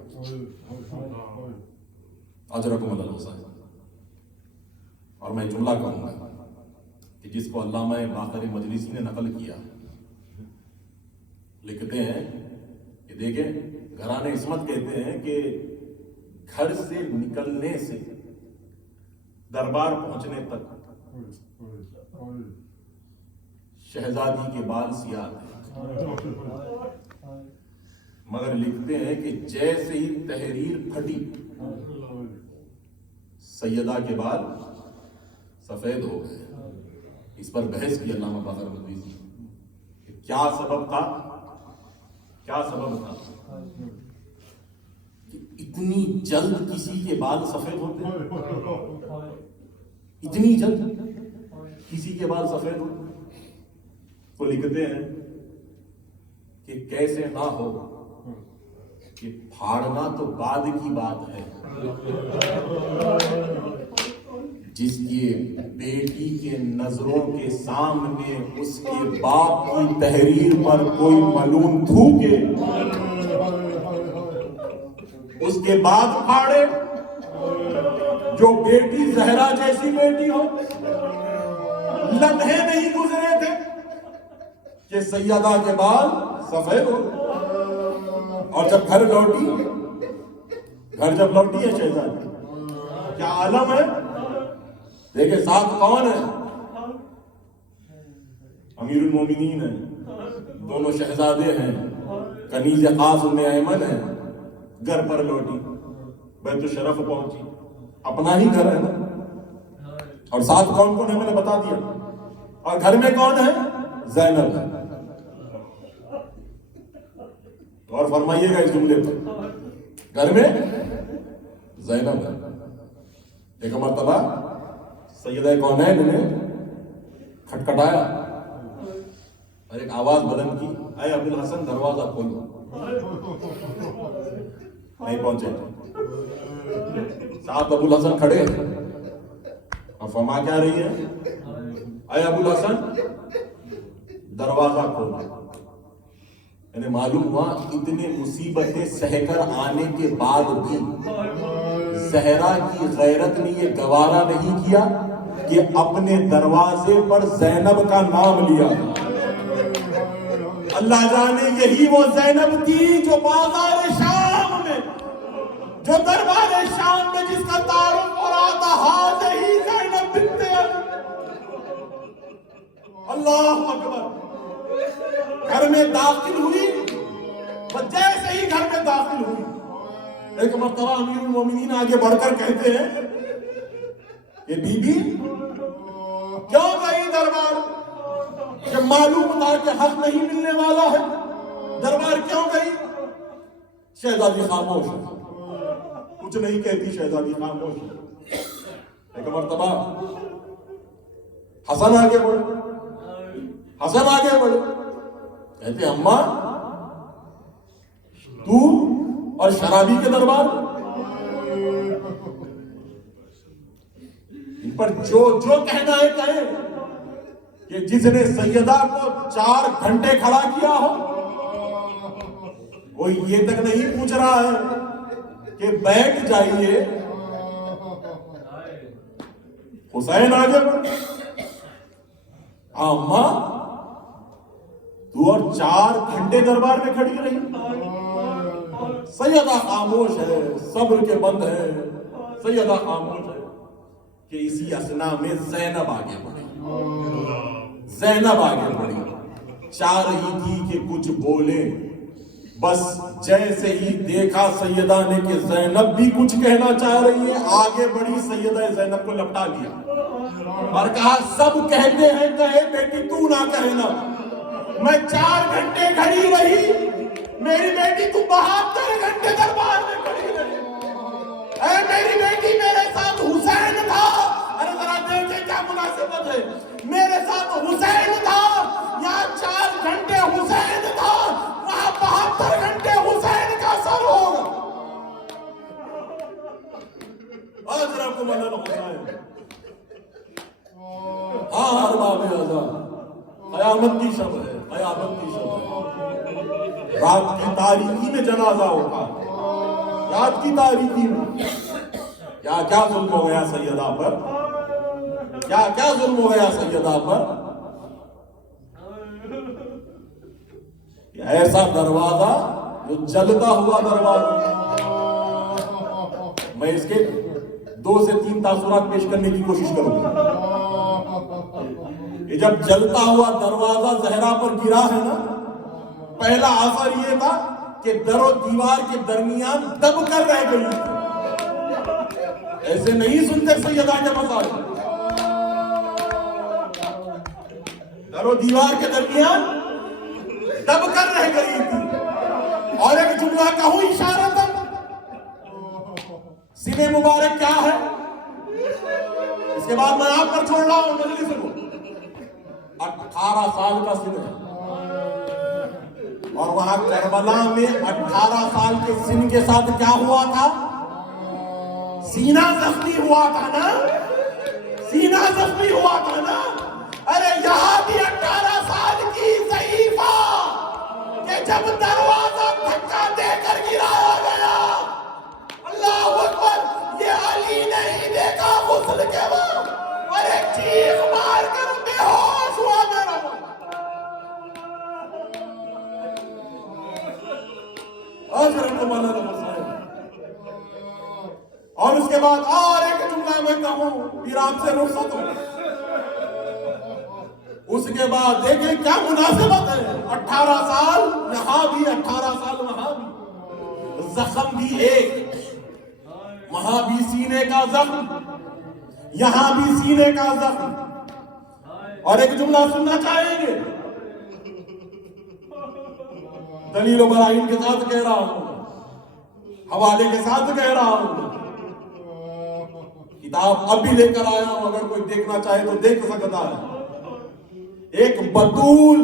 اجرکم اللہ الحسین۔ اور میں جملہ کہوں گا کہ جس کو علامہ باقر مجلسی نے نقل کیا، لکھتے ہیں کہ دیکھیں گھرانے عصمت کہتے ہیں کہ گھر سے نکلنے سے دربار پہنچنے تک شہزادی کے بال سیاہ تھے، مگر لکھتے ہیں کہ جیسے ہی تحریر پھٹی سیدہ کے بال سفید ہو گئے۔ اس پر بحث کی علامہ باقر مجلسی کہ کیا سبب تھا کہ اتنی جلد کسی کے بال سفید ہوتے ہیں، اتنی جلد کسی کے بال سفید ہوتے ہیں۔ تو لکھتے ہیں کہ کیسے نہ ہو کہ پھاڑنا تو بعد کی بات ہے، جس کی بیٹی کے نظروں کے سامنے اس کے باپ کی تحریر پر کوئی ملون تھوکے اس کے بعد پھاڑے، جو بیٹی زہرا جیسی بیٹی ہو، لمحے نہیں گزرے تھے کہ سیدہ کے بال سفید ہو، اور جب گھر جب لوٹی ہے شہزادی، کیا عالم ہے؟ دیکھیں ساتھ کون ہے؟ امیر المومنین ہیں، دونوں شہزادے ہیں، کنیز خاص ام ایمن ہے، گھر پر لوٹی، بیت الشرف پہنچی، اپنا ہی گھر ہے نا، اور ساتھ کون کون ہے میں نے بتا دیا، اور گھر میں کون ہے؟ زینب ہے۔ اور فرمائیے گا اس جملے پر، گھر میں زینب ہے۔ ایک مرتبہ سیدہ کونین نے کھٹکھٹایا اور ایک آواز بلند کی، اے ابو الحسن دروازہ کھولو، نہیں پہنچے، ساتھ ابو الحسن کھڑے ہیں اور فرما کیا رہی ہے، اے ابو الحسن دروازہ کھولو۔ یعنی معلوم ہوا اتنے مصیبتیں سہ کر آنے کے بعد بھی زہرا کی غیرت نے یہ گوارا نہیں کیا کہ اپنے دروازے پر زینب کا نام لیا۔ اللہ جانے یہی وہ زینب تھی جو بازار شام میں، جو دربار شام میں جس کا تعارف ہو رہا تھا، ہذہ زینب بنت اللہ اکبر، گھر میں داخل ہوئی، جیسے ہی گھر میں داخل ہوئی، ایک مرتبہ امیر المومنین آگے بڑھ کر کہتے ہیں کہ بی بی کیوں گئی دربار؟ جب معلوم تھا کہ حق نہیں ملنے والا ہے، دربار کیوں گئی؟ شہزادی خاموش ہے، کچھ نہیں کہتی، شہزادی خاموش ہے۔ ایک مرتبہ حسن آگے بڑھے، کہتے اماں تو اور شرابی کے دربار، ان پر جو کہنا ہے کہے، کہ جس نے سیدہ کو 4 گھنٹے کھڑا کیا ہو، وہ یہ تک نہیں پوچھ رہا ہے کہ بیٹھ جائیے، حسین آگے بڑھ، اماں تو اور 4 گھنٹے دربار میں کھڑی رہی، سیدہ خاموش ہے، صبر کے بند ہے، سیدہ خاموش ہے، کہ اسی اثنا میں زینب آگے بڑھی، چاہ رہی تھی کہ کچھ بولے، بس جیسے ہی دیکھا سیدہ نے کہ زینب بھی کچھ کہنا چاہ رہی ہے، آگے بڑھی، سیدہ زینب کو لپٹا لیا اور کہا سب کہتے ہیں کہے بیٹی تو نہ کہنا، میں 4 گھنٹے کھڑی رہی، میری بیٹی تو 72 گھنٹے دربار میں کھڑی رہی، اے میری بیٹی میرے ساتھ حسین تھا، ارے ذرا دیکھیں کیا مناسبت ہے، میرے ساتھ حسین تھا، یہاں 4 گھنٹے حسین تھا، وہاں 72 گھنٹے حسین کا سر ہوگا۔ اجرکم اللہ الحسین، ہاں ارباب اعظم، قیامت کی شب ہے، قیامت کی شب ہے، رات کی تاریکی میں جنازہ ہوتا ہے، رات کی تاریکی میں کیا ظلم ہو گیا سیدہ پر، کیا ظلم ہو گیا سیدہ پر، ایسا دروازہ جو جلتا ہوا دروازہ۔ میں اس کے 2 سے 3 تاثرات پیش کرنے کی کوشش کروں گا۔ یہ جب جلتا ہوا دروازہ زہرا پر گرا ہے نا، پہلا اثر یہ تھا کہ در و دیوار کے درمیان دب کر رہ گئی، ایسے نہیں سنتے سیدہ کے مسائل، در و دیوار کے درمیان دب کر رہ گئی تھی۔ اور ایک جملہ کہوں اشارتاً، سینے مبارک کیا ہے، اس کے بعد میں آپ پر چھوڑ رہا ہوں مجلس کو، 18 سال کا سن ہے، اور وہاں کربلا میں 18 سال کے سن کے ساتھ کیا ہوا تھا؟ سینہ زخمی ہوا تھا نا، سینہ زخمی ہوا تھا نا۔ ارے یہاں بھی 18 سال کی ضعیفہ کہ جب دروازہ دھکا دے کر گرایا گیا، اللہ اکبر، یہ علی نہیں دیکھا غسل کے بعد، اور ایک چیخ مار کر بے ہوش ہوا میرا۔ اور اس کے بعد اور ایک جملہ میں کہوں پھر آپ سے رخصت ہوں۔ اس کے بعد دیکھیں کیا مناسبت ہے، 18 سال یہاں بھی 18 سال وہاں بھی، زخم بھی ایک، وہاں بھی سینے کا زخم، یہاں بھی سینے کا زخم۔ اور ایک جملہ سننا چاہیں گے، دلیل و براہین کے ساتھ کہہ رہا ہوں، حوالے کے ساتھ کہہ رہا ہوں، کتاب اب بھی لے کر آیا ہوں، اگر کوئی دیکھنا چاہے تو دیکھ سکتا ہے۔ ایک بطول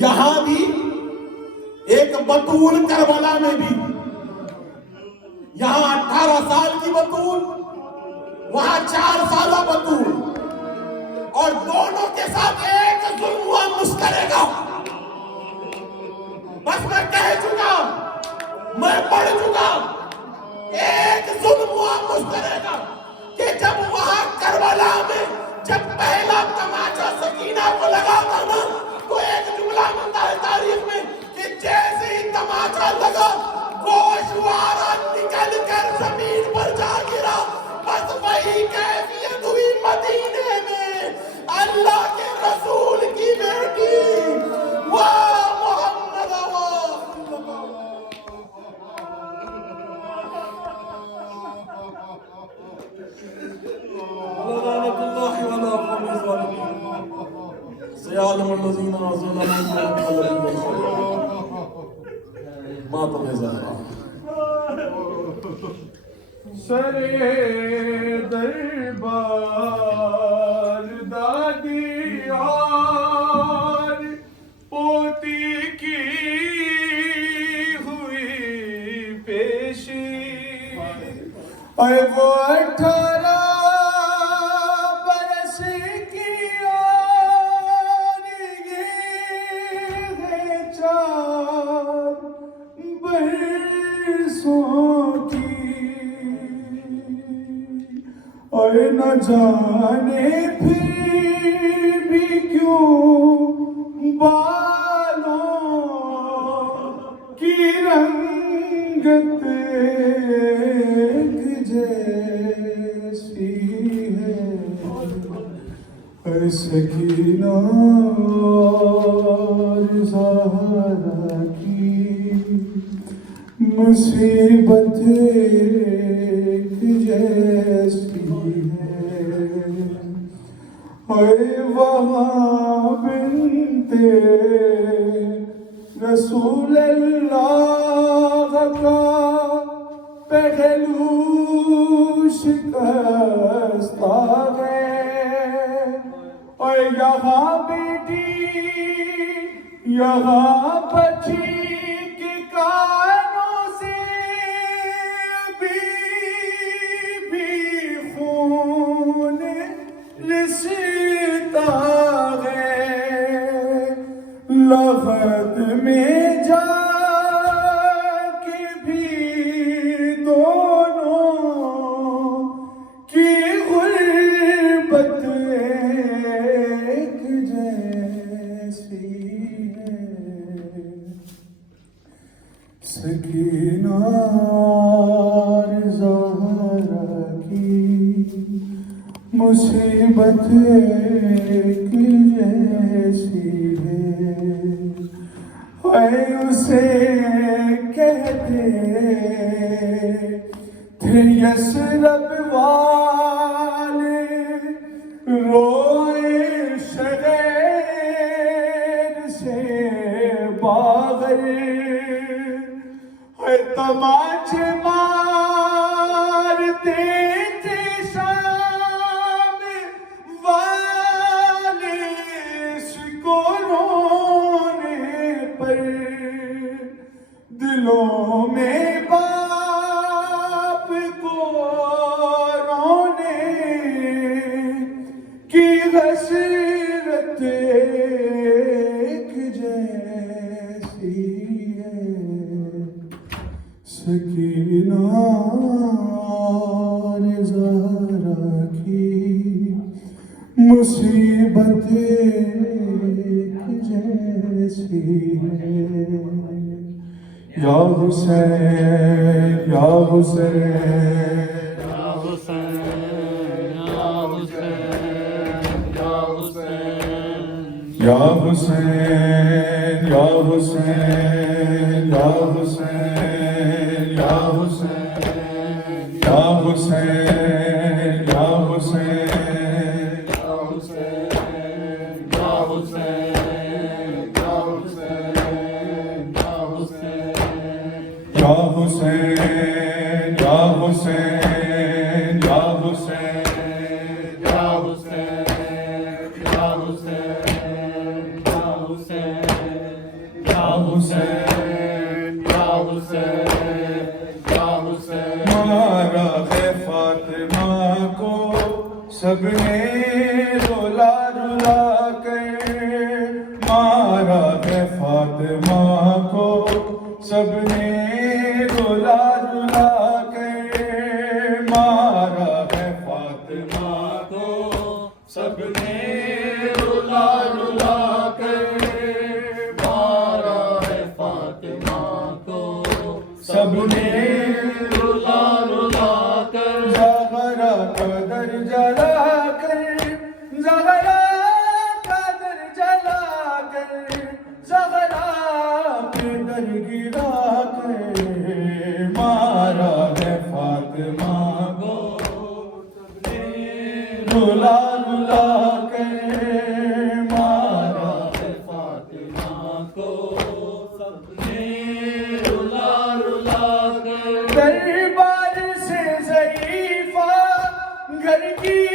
یہاں بھی، ایک بطول کربلا میں بھی، یہاں 18 سال کی بطول، وہاں 4 سالہ بطول، اور دونوں کے ساتھ ایک ظلم ہوا مشترکہ۔ بس میں کہہ چکا، میں پڑھ چکا، ایک ظلم ہوا مشترکہ کہ جب وہاں کربلا میں جب پہلا تماچا سکینہ کو لگا تھا نا، تو ایک جملہ ملتا ہے تاریخ میں کہ جیسے ہی تماچا لگا گوشوارہ نکل کر زمین پر جا گرا۔ بس وہی کیفیت ہوئی مدینے میں اللہ کے رسول کی بیٹی، واہ محمد واہ۔ لعنت اللہ علی قوم الظالمین، سيعلم الذين ظلموا ماتم زہرا۔ سرے دربار دادی اور پوتی کی ہوئی پیشی، اور وہ 18 برس کی اور یہ ہے 4 برسوں کی، اور نہ جانے پھر بھی کیوں بالوں کی رنگت ایک جیسی ہے، سکینہ اور زہرا کی مصیبت ایک جیسی ہے، اور وہاں بنت رسول اللہ کا پہلو شکستہ ہے، اور یہاں بیٹی، یہاں بچی کے کانوں سے بھی خون رستا ہے، لغت میں جا کے بھی دونوں کی غربت ایک جیسی ہے، سکینہ اور زہرا کی مصیبت ایک جیسی ہے، اے اسے کہتے تھے یثرب والے، روئے شغیر سے باغر، تماچے مارتے تھے شام والے کو رونے پر، مسکینان زہرا کی مصیبت ایک جیسی ہے یا حسین یا حسین یا حسین یا حسین یا حسین یا حسین یا حسین یا حسین یا حسین یا حسین یا حسین یا حسین یا حسین یا حسین یا حسین یا حسین یا حسین یا حسین یا حسین مارا ہے فاطمہ کو سب نے رولا رولا کر مارا ہے فاطمہ کو سب نے رولا رولا کر مارا ہے فاطمہ کو سب نے رولا رولا کر مارا ہے فاطمہ کو سب نے رولا رولا کر زہرا کا در جلا کر زہرا کا در جلا کر زہرا کے در گرا کر مارا ہے فاطمہ کو رولا رولا کر مارا ہے فاطمہ کو سب نے رولا رولا کر دربار سے ضعیفہ گھر کی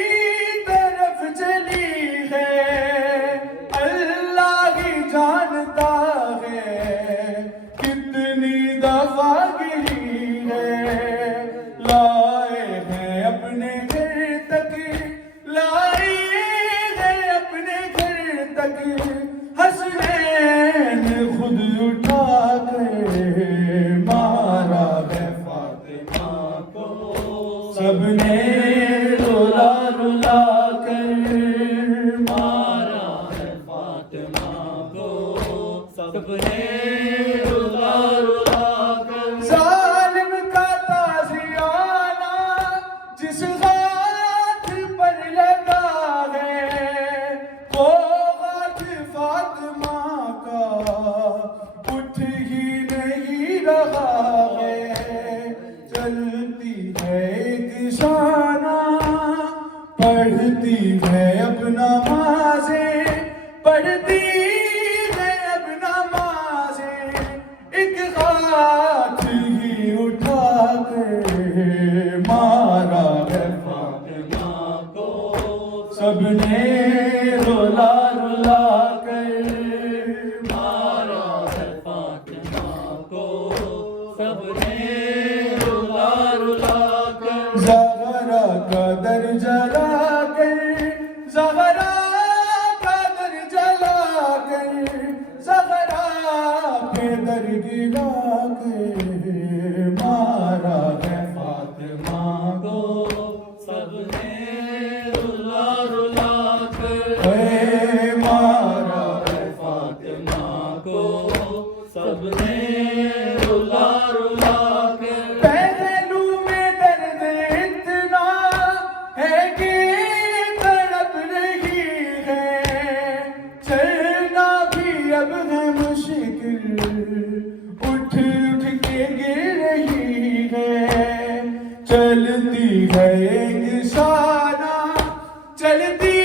طرف چلی ہے اللہ ہی جانتا ہے کتنی دفعہ گری ہے لائے ہیں اپنے گھر تک لائے ہیں اپنے گھر تک حسنین خود اٹھا کر مارا ہے فاطمہ کو سب نے رولا رولا کر مارا ہے فاطمہ کو سب نے رولا رولا کر ظالم کا تازیانہ جس ہاتھ پر لگا ہے وہ ہاتھ فاطمہ کا اٹھ ہی نہیں رہا ہے چلتی ہے ایک شانہ پڑھتی ہے اب نمازیں پڑھتی ہے اب نمازیں ایک ہاتھ ہی اٹھا کر مارا ہے فاطمہ کو سب نے رولا رولا کر مارا ہے فاطمہ کو سب نے رولا رولا کر زہرا کا در جلا کر زہرا کا در جلا کر زہرا کے در گرا کر مارا ہے فاطمہ کو سب نے رولا رولا کر مارا ہے فاطمہ کو سب نے رولا رولا کر پہلو میں درد اتنا ہے کہ تڑپ رہی ہے چلنا بھی اب ہے مشکل اٹھ اٹھ کے گر رہی ہے چلتی ہے ایک شانہ چلتی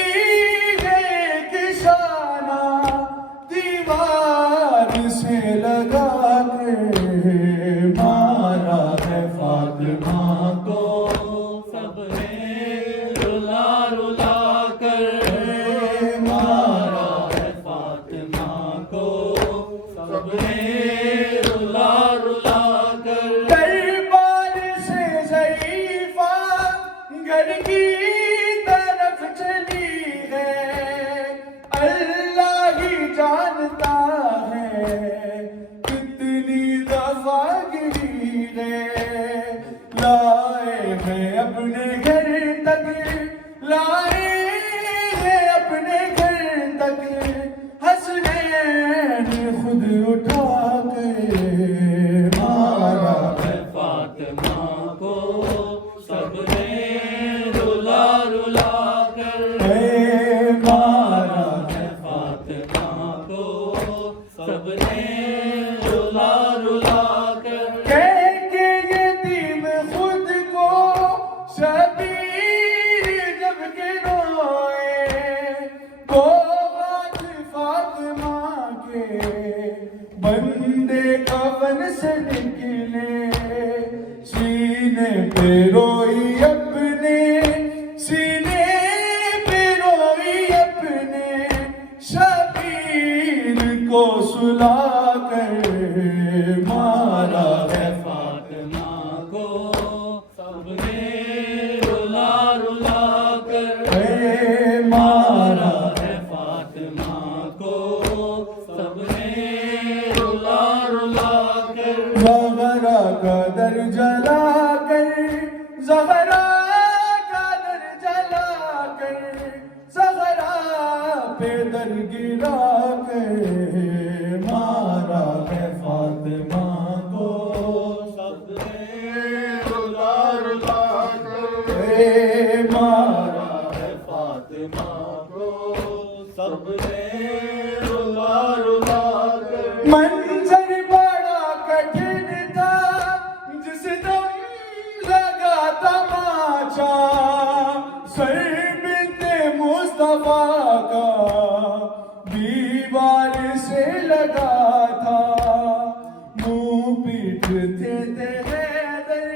ہے ایک شانہ دیوار سے لگا کر مارا ہے فاطمہ کو سب نے رولا رولا کر مارا ہے فاطمہ کو سب نے رولا رولا کر دربار سے ضعیفہ گھر کی طرف چلی ہے اللہ ہی جانتا ہے کتنی دفعہ گری ہے فاطمہ کو سب نے رلا رلا کر مارا ہے فاطمہ کو سب نے رلا رلا کر کہہ کے یتیم خود کو شبیر جب کے روئے تو ہاتھ فاطمہ کے بندے کفن سے نکلے سینے پہ روئی اپنے سینے پہ روئی اپنے شبیر کو سلا کر مارا ہے فاطمہ کو سب نے رلا رلا کر مارا ہے فاطمہ کو سب نے رلا رلا کر زہرا کا در جلا کر زہرا کا در جلا کر زہرا پہ در گرا کر مارا ہے فاطمہ کو سب نے رلا رلا کر مارا ہے فاطمہ کو سب نے رلا رلا کر منظر بڑا کٹھن تھا جس دم لگا تماچا سر بنت مصطفیٰ کا دیوار سے لگا تھا منہ پیٹتے تھے حیدر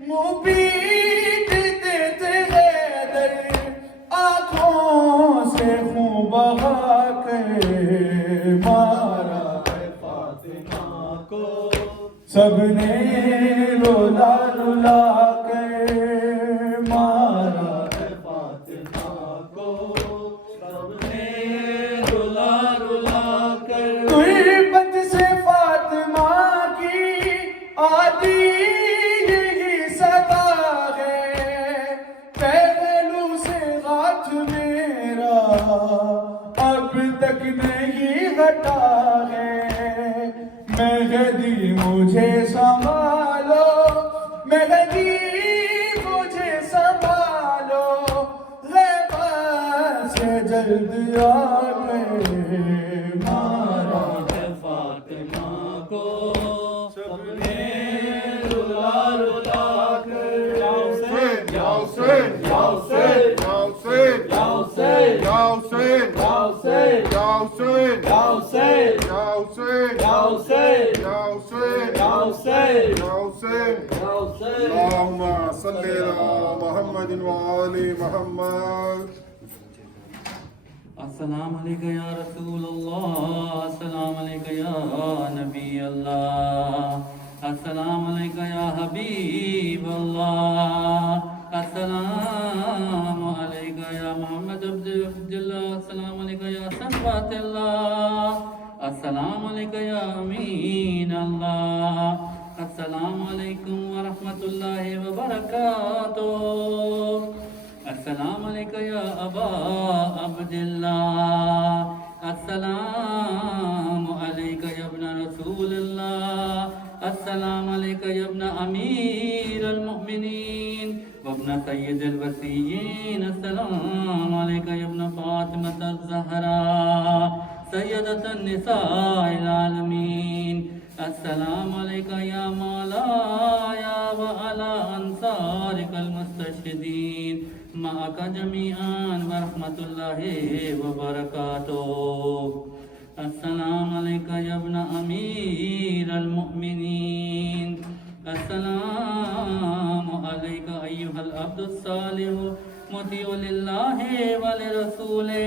منہ پیٹتے تھے حیدر آنکھوں سے خون بہا کر مارا ہے فاطمہ کو سب نے رولا رولا کر مارا ہے فاطمہ کو سب نے رلا رلا کر غربت سے فاطمہ کی آتی یہی صدا ہے پہلو سے ہاتھ میرا اب تک نہیں ہٹا ہے مہدی مجھے سنبھالو مہدی مجھے سنبھالو غیبت سے جلد آ کر مارا ہے فاطمہ کو سب نے رلا رلا کر یا حسین یا حسین یا حسین یا حسین یا حسین یا حسین یا حسین یا حسین یا حسین یا حسین یا حسین یا حسین یا حسین یا حسین یا حسین اللهم صل على محمد وآل محمد. السلام علیکم یا رسول اللہ السلام علیکم یا نبی اللہ السلام علیکم یا حبیب اللہ السلام علیکم یا محمد عبد اللہ السلام علیکم یا صفوت اللہ السلام علیکم یا امین اللہ السلام علیکم ورحمۃ اللہ وبرکاتہ السلام علیکم یا ابا عبداللہ السلام علیکم یا ابن رسول اللہ السلام علیکم یا ابن امیر المؤمنین وابن سید الوسیین السلام علیکم یا ابن فاطمة الزہراء سیدۃ النساء العالمین السلام علیکم یا مولایا وعلی انصارک المستشہدین معک جمیعاً ورحمۃ اللہ وبرکاتہ السلام علیکم یا ابن امیر المؤمنین السلام علیکم ایہا العبد الصالح مطیع للہ ولرسولہ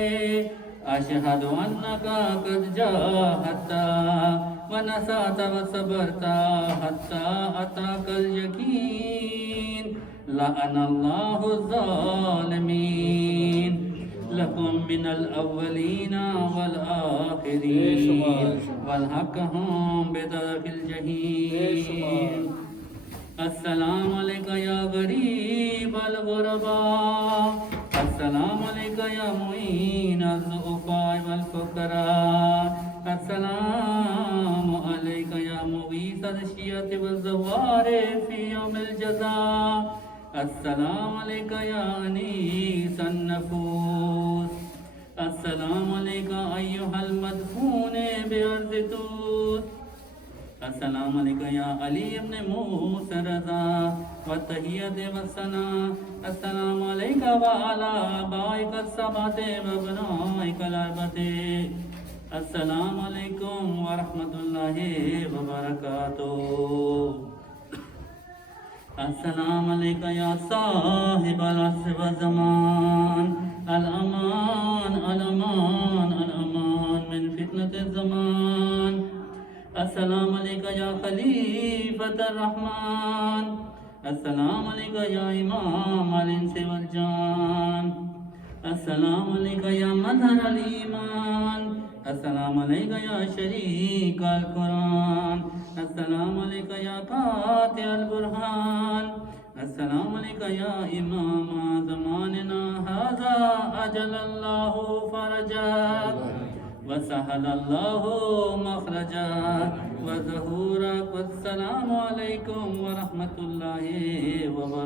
اشہد انکا قد جاہدت ونسعت وصبرت حتی اتاک الیقین لعن اللہ الظالمین لکم من الاولین والآخرین والحقہم بدرک الجحیم السلام علیکم یا غریب الغرباء السلام علیکم یا معین الضعفاء والفقراء السلام علیکم یا مغیث التنشية والزوار في يوم الجزاء. السلام عليك يا أنيس النفوس. السلام عليك أيها المدفون بأرض توس. السلام عليك يا علي بن موسى رضا والتحية والثناء. السلام عليك وعلى آبائك السبعة وابنائك الأربعة. السلام عليكم ورحمة الله وبركاته. السلام عليك يا صاحب العصر والزمان. الأمان الأمان الأمان من فتنة الزمان. السلام عليك يا خليفة الرحمن. السلام عليك يا إمام الإنس والجان. السلام عليك يا مظهر الإيمان. السلام عليك يا شريك القرآن. السلام عليك يا قاطع البرهان. السلام عليك يا إمام زماننا هذا. أجل الله فرجك وسهل الله مخرجك وظهورك. والسلام عليكم ورحمة الله وبركاته.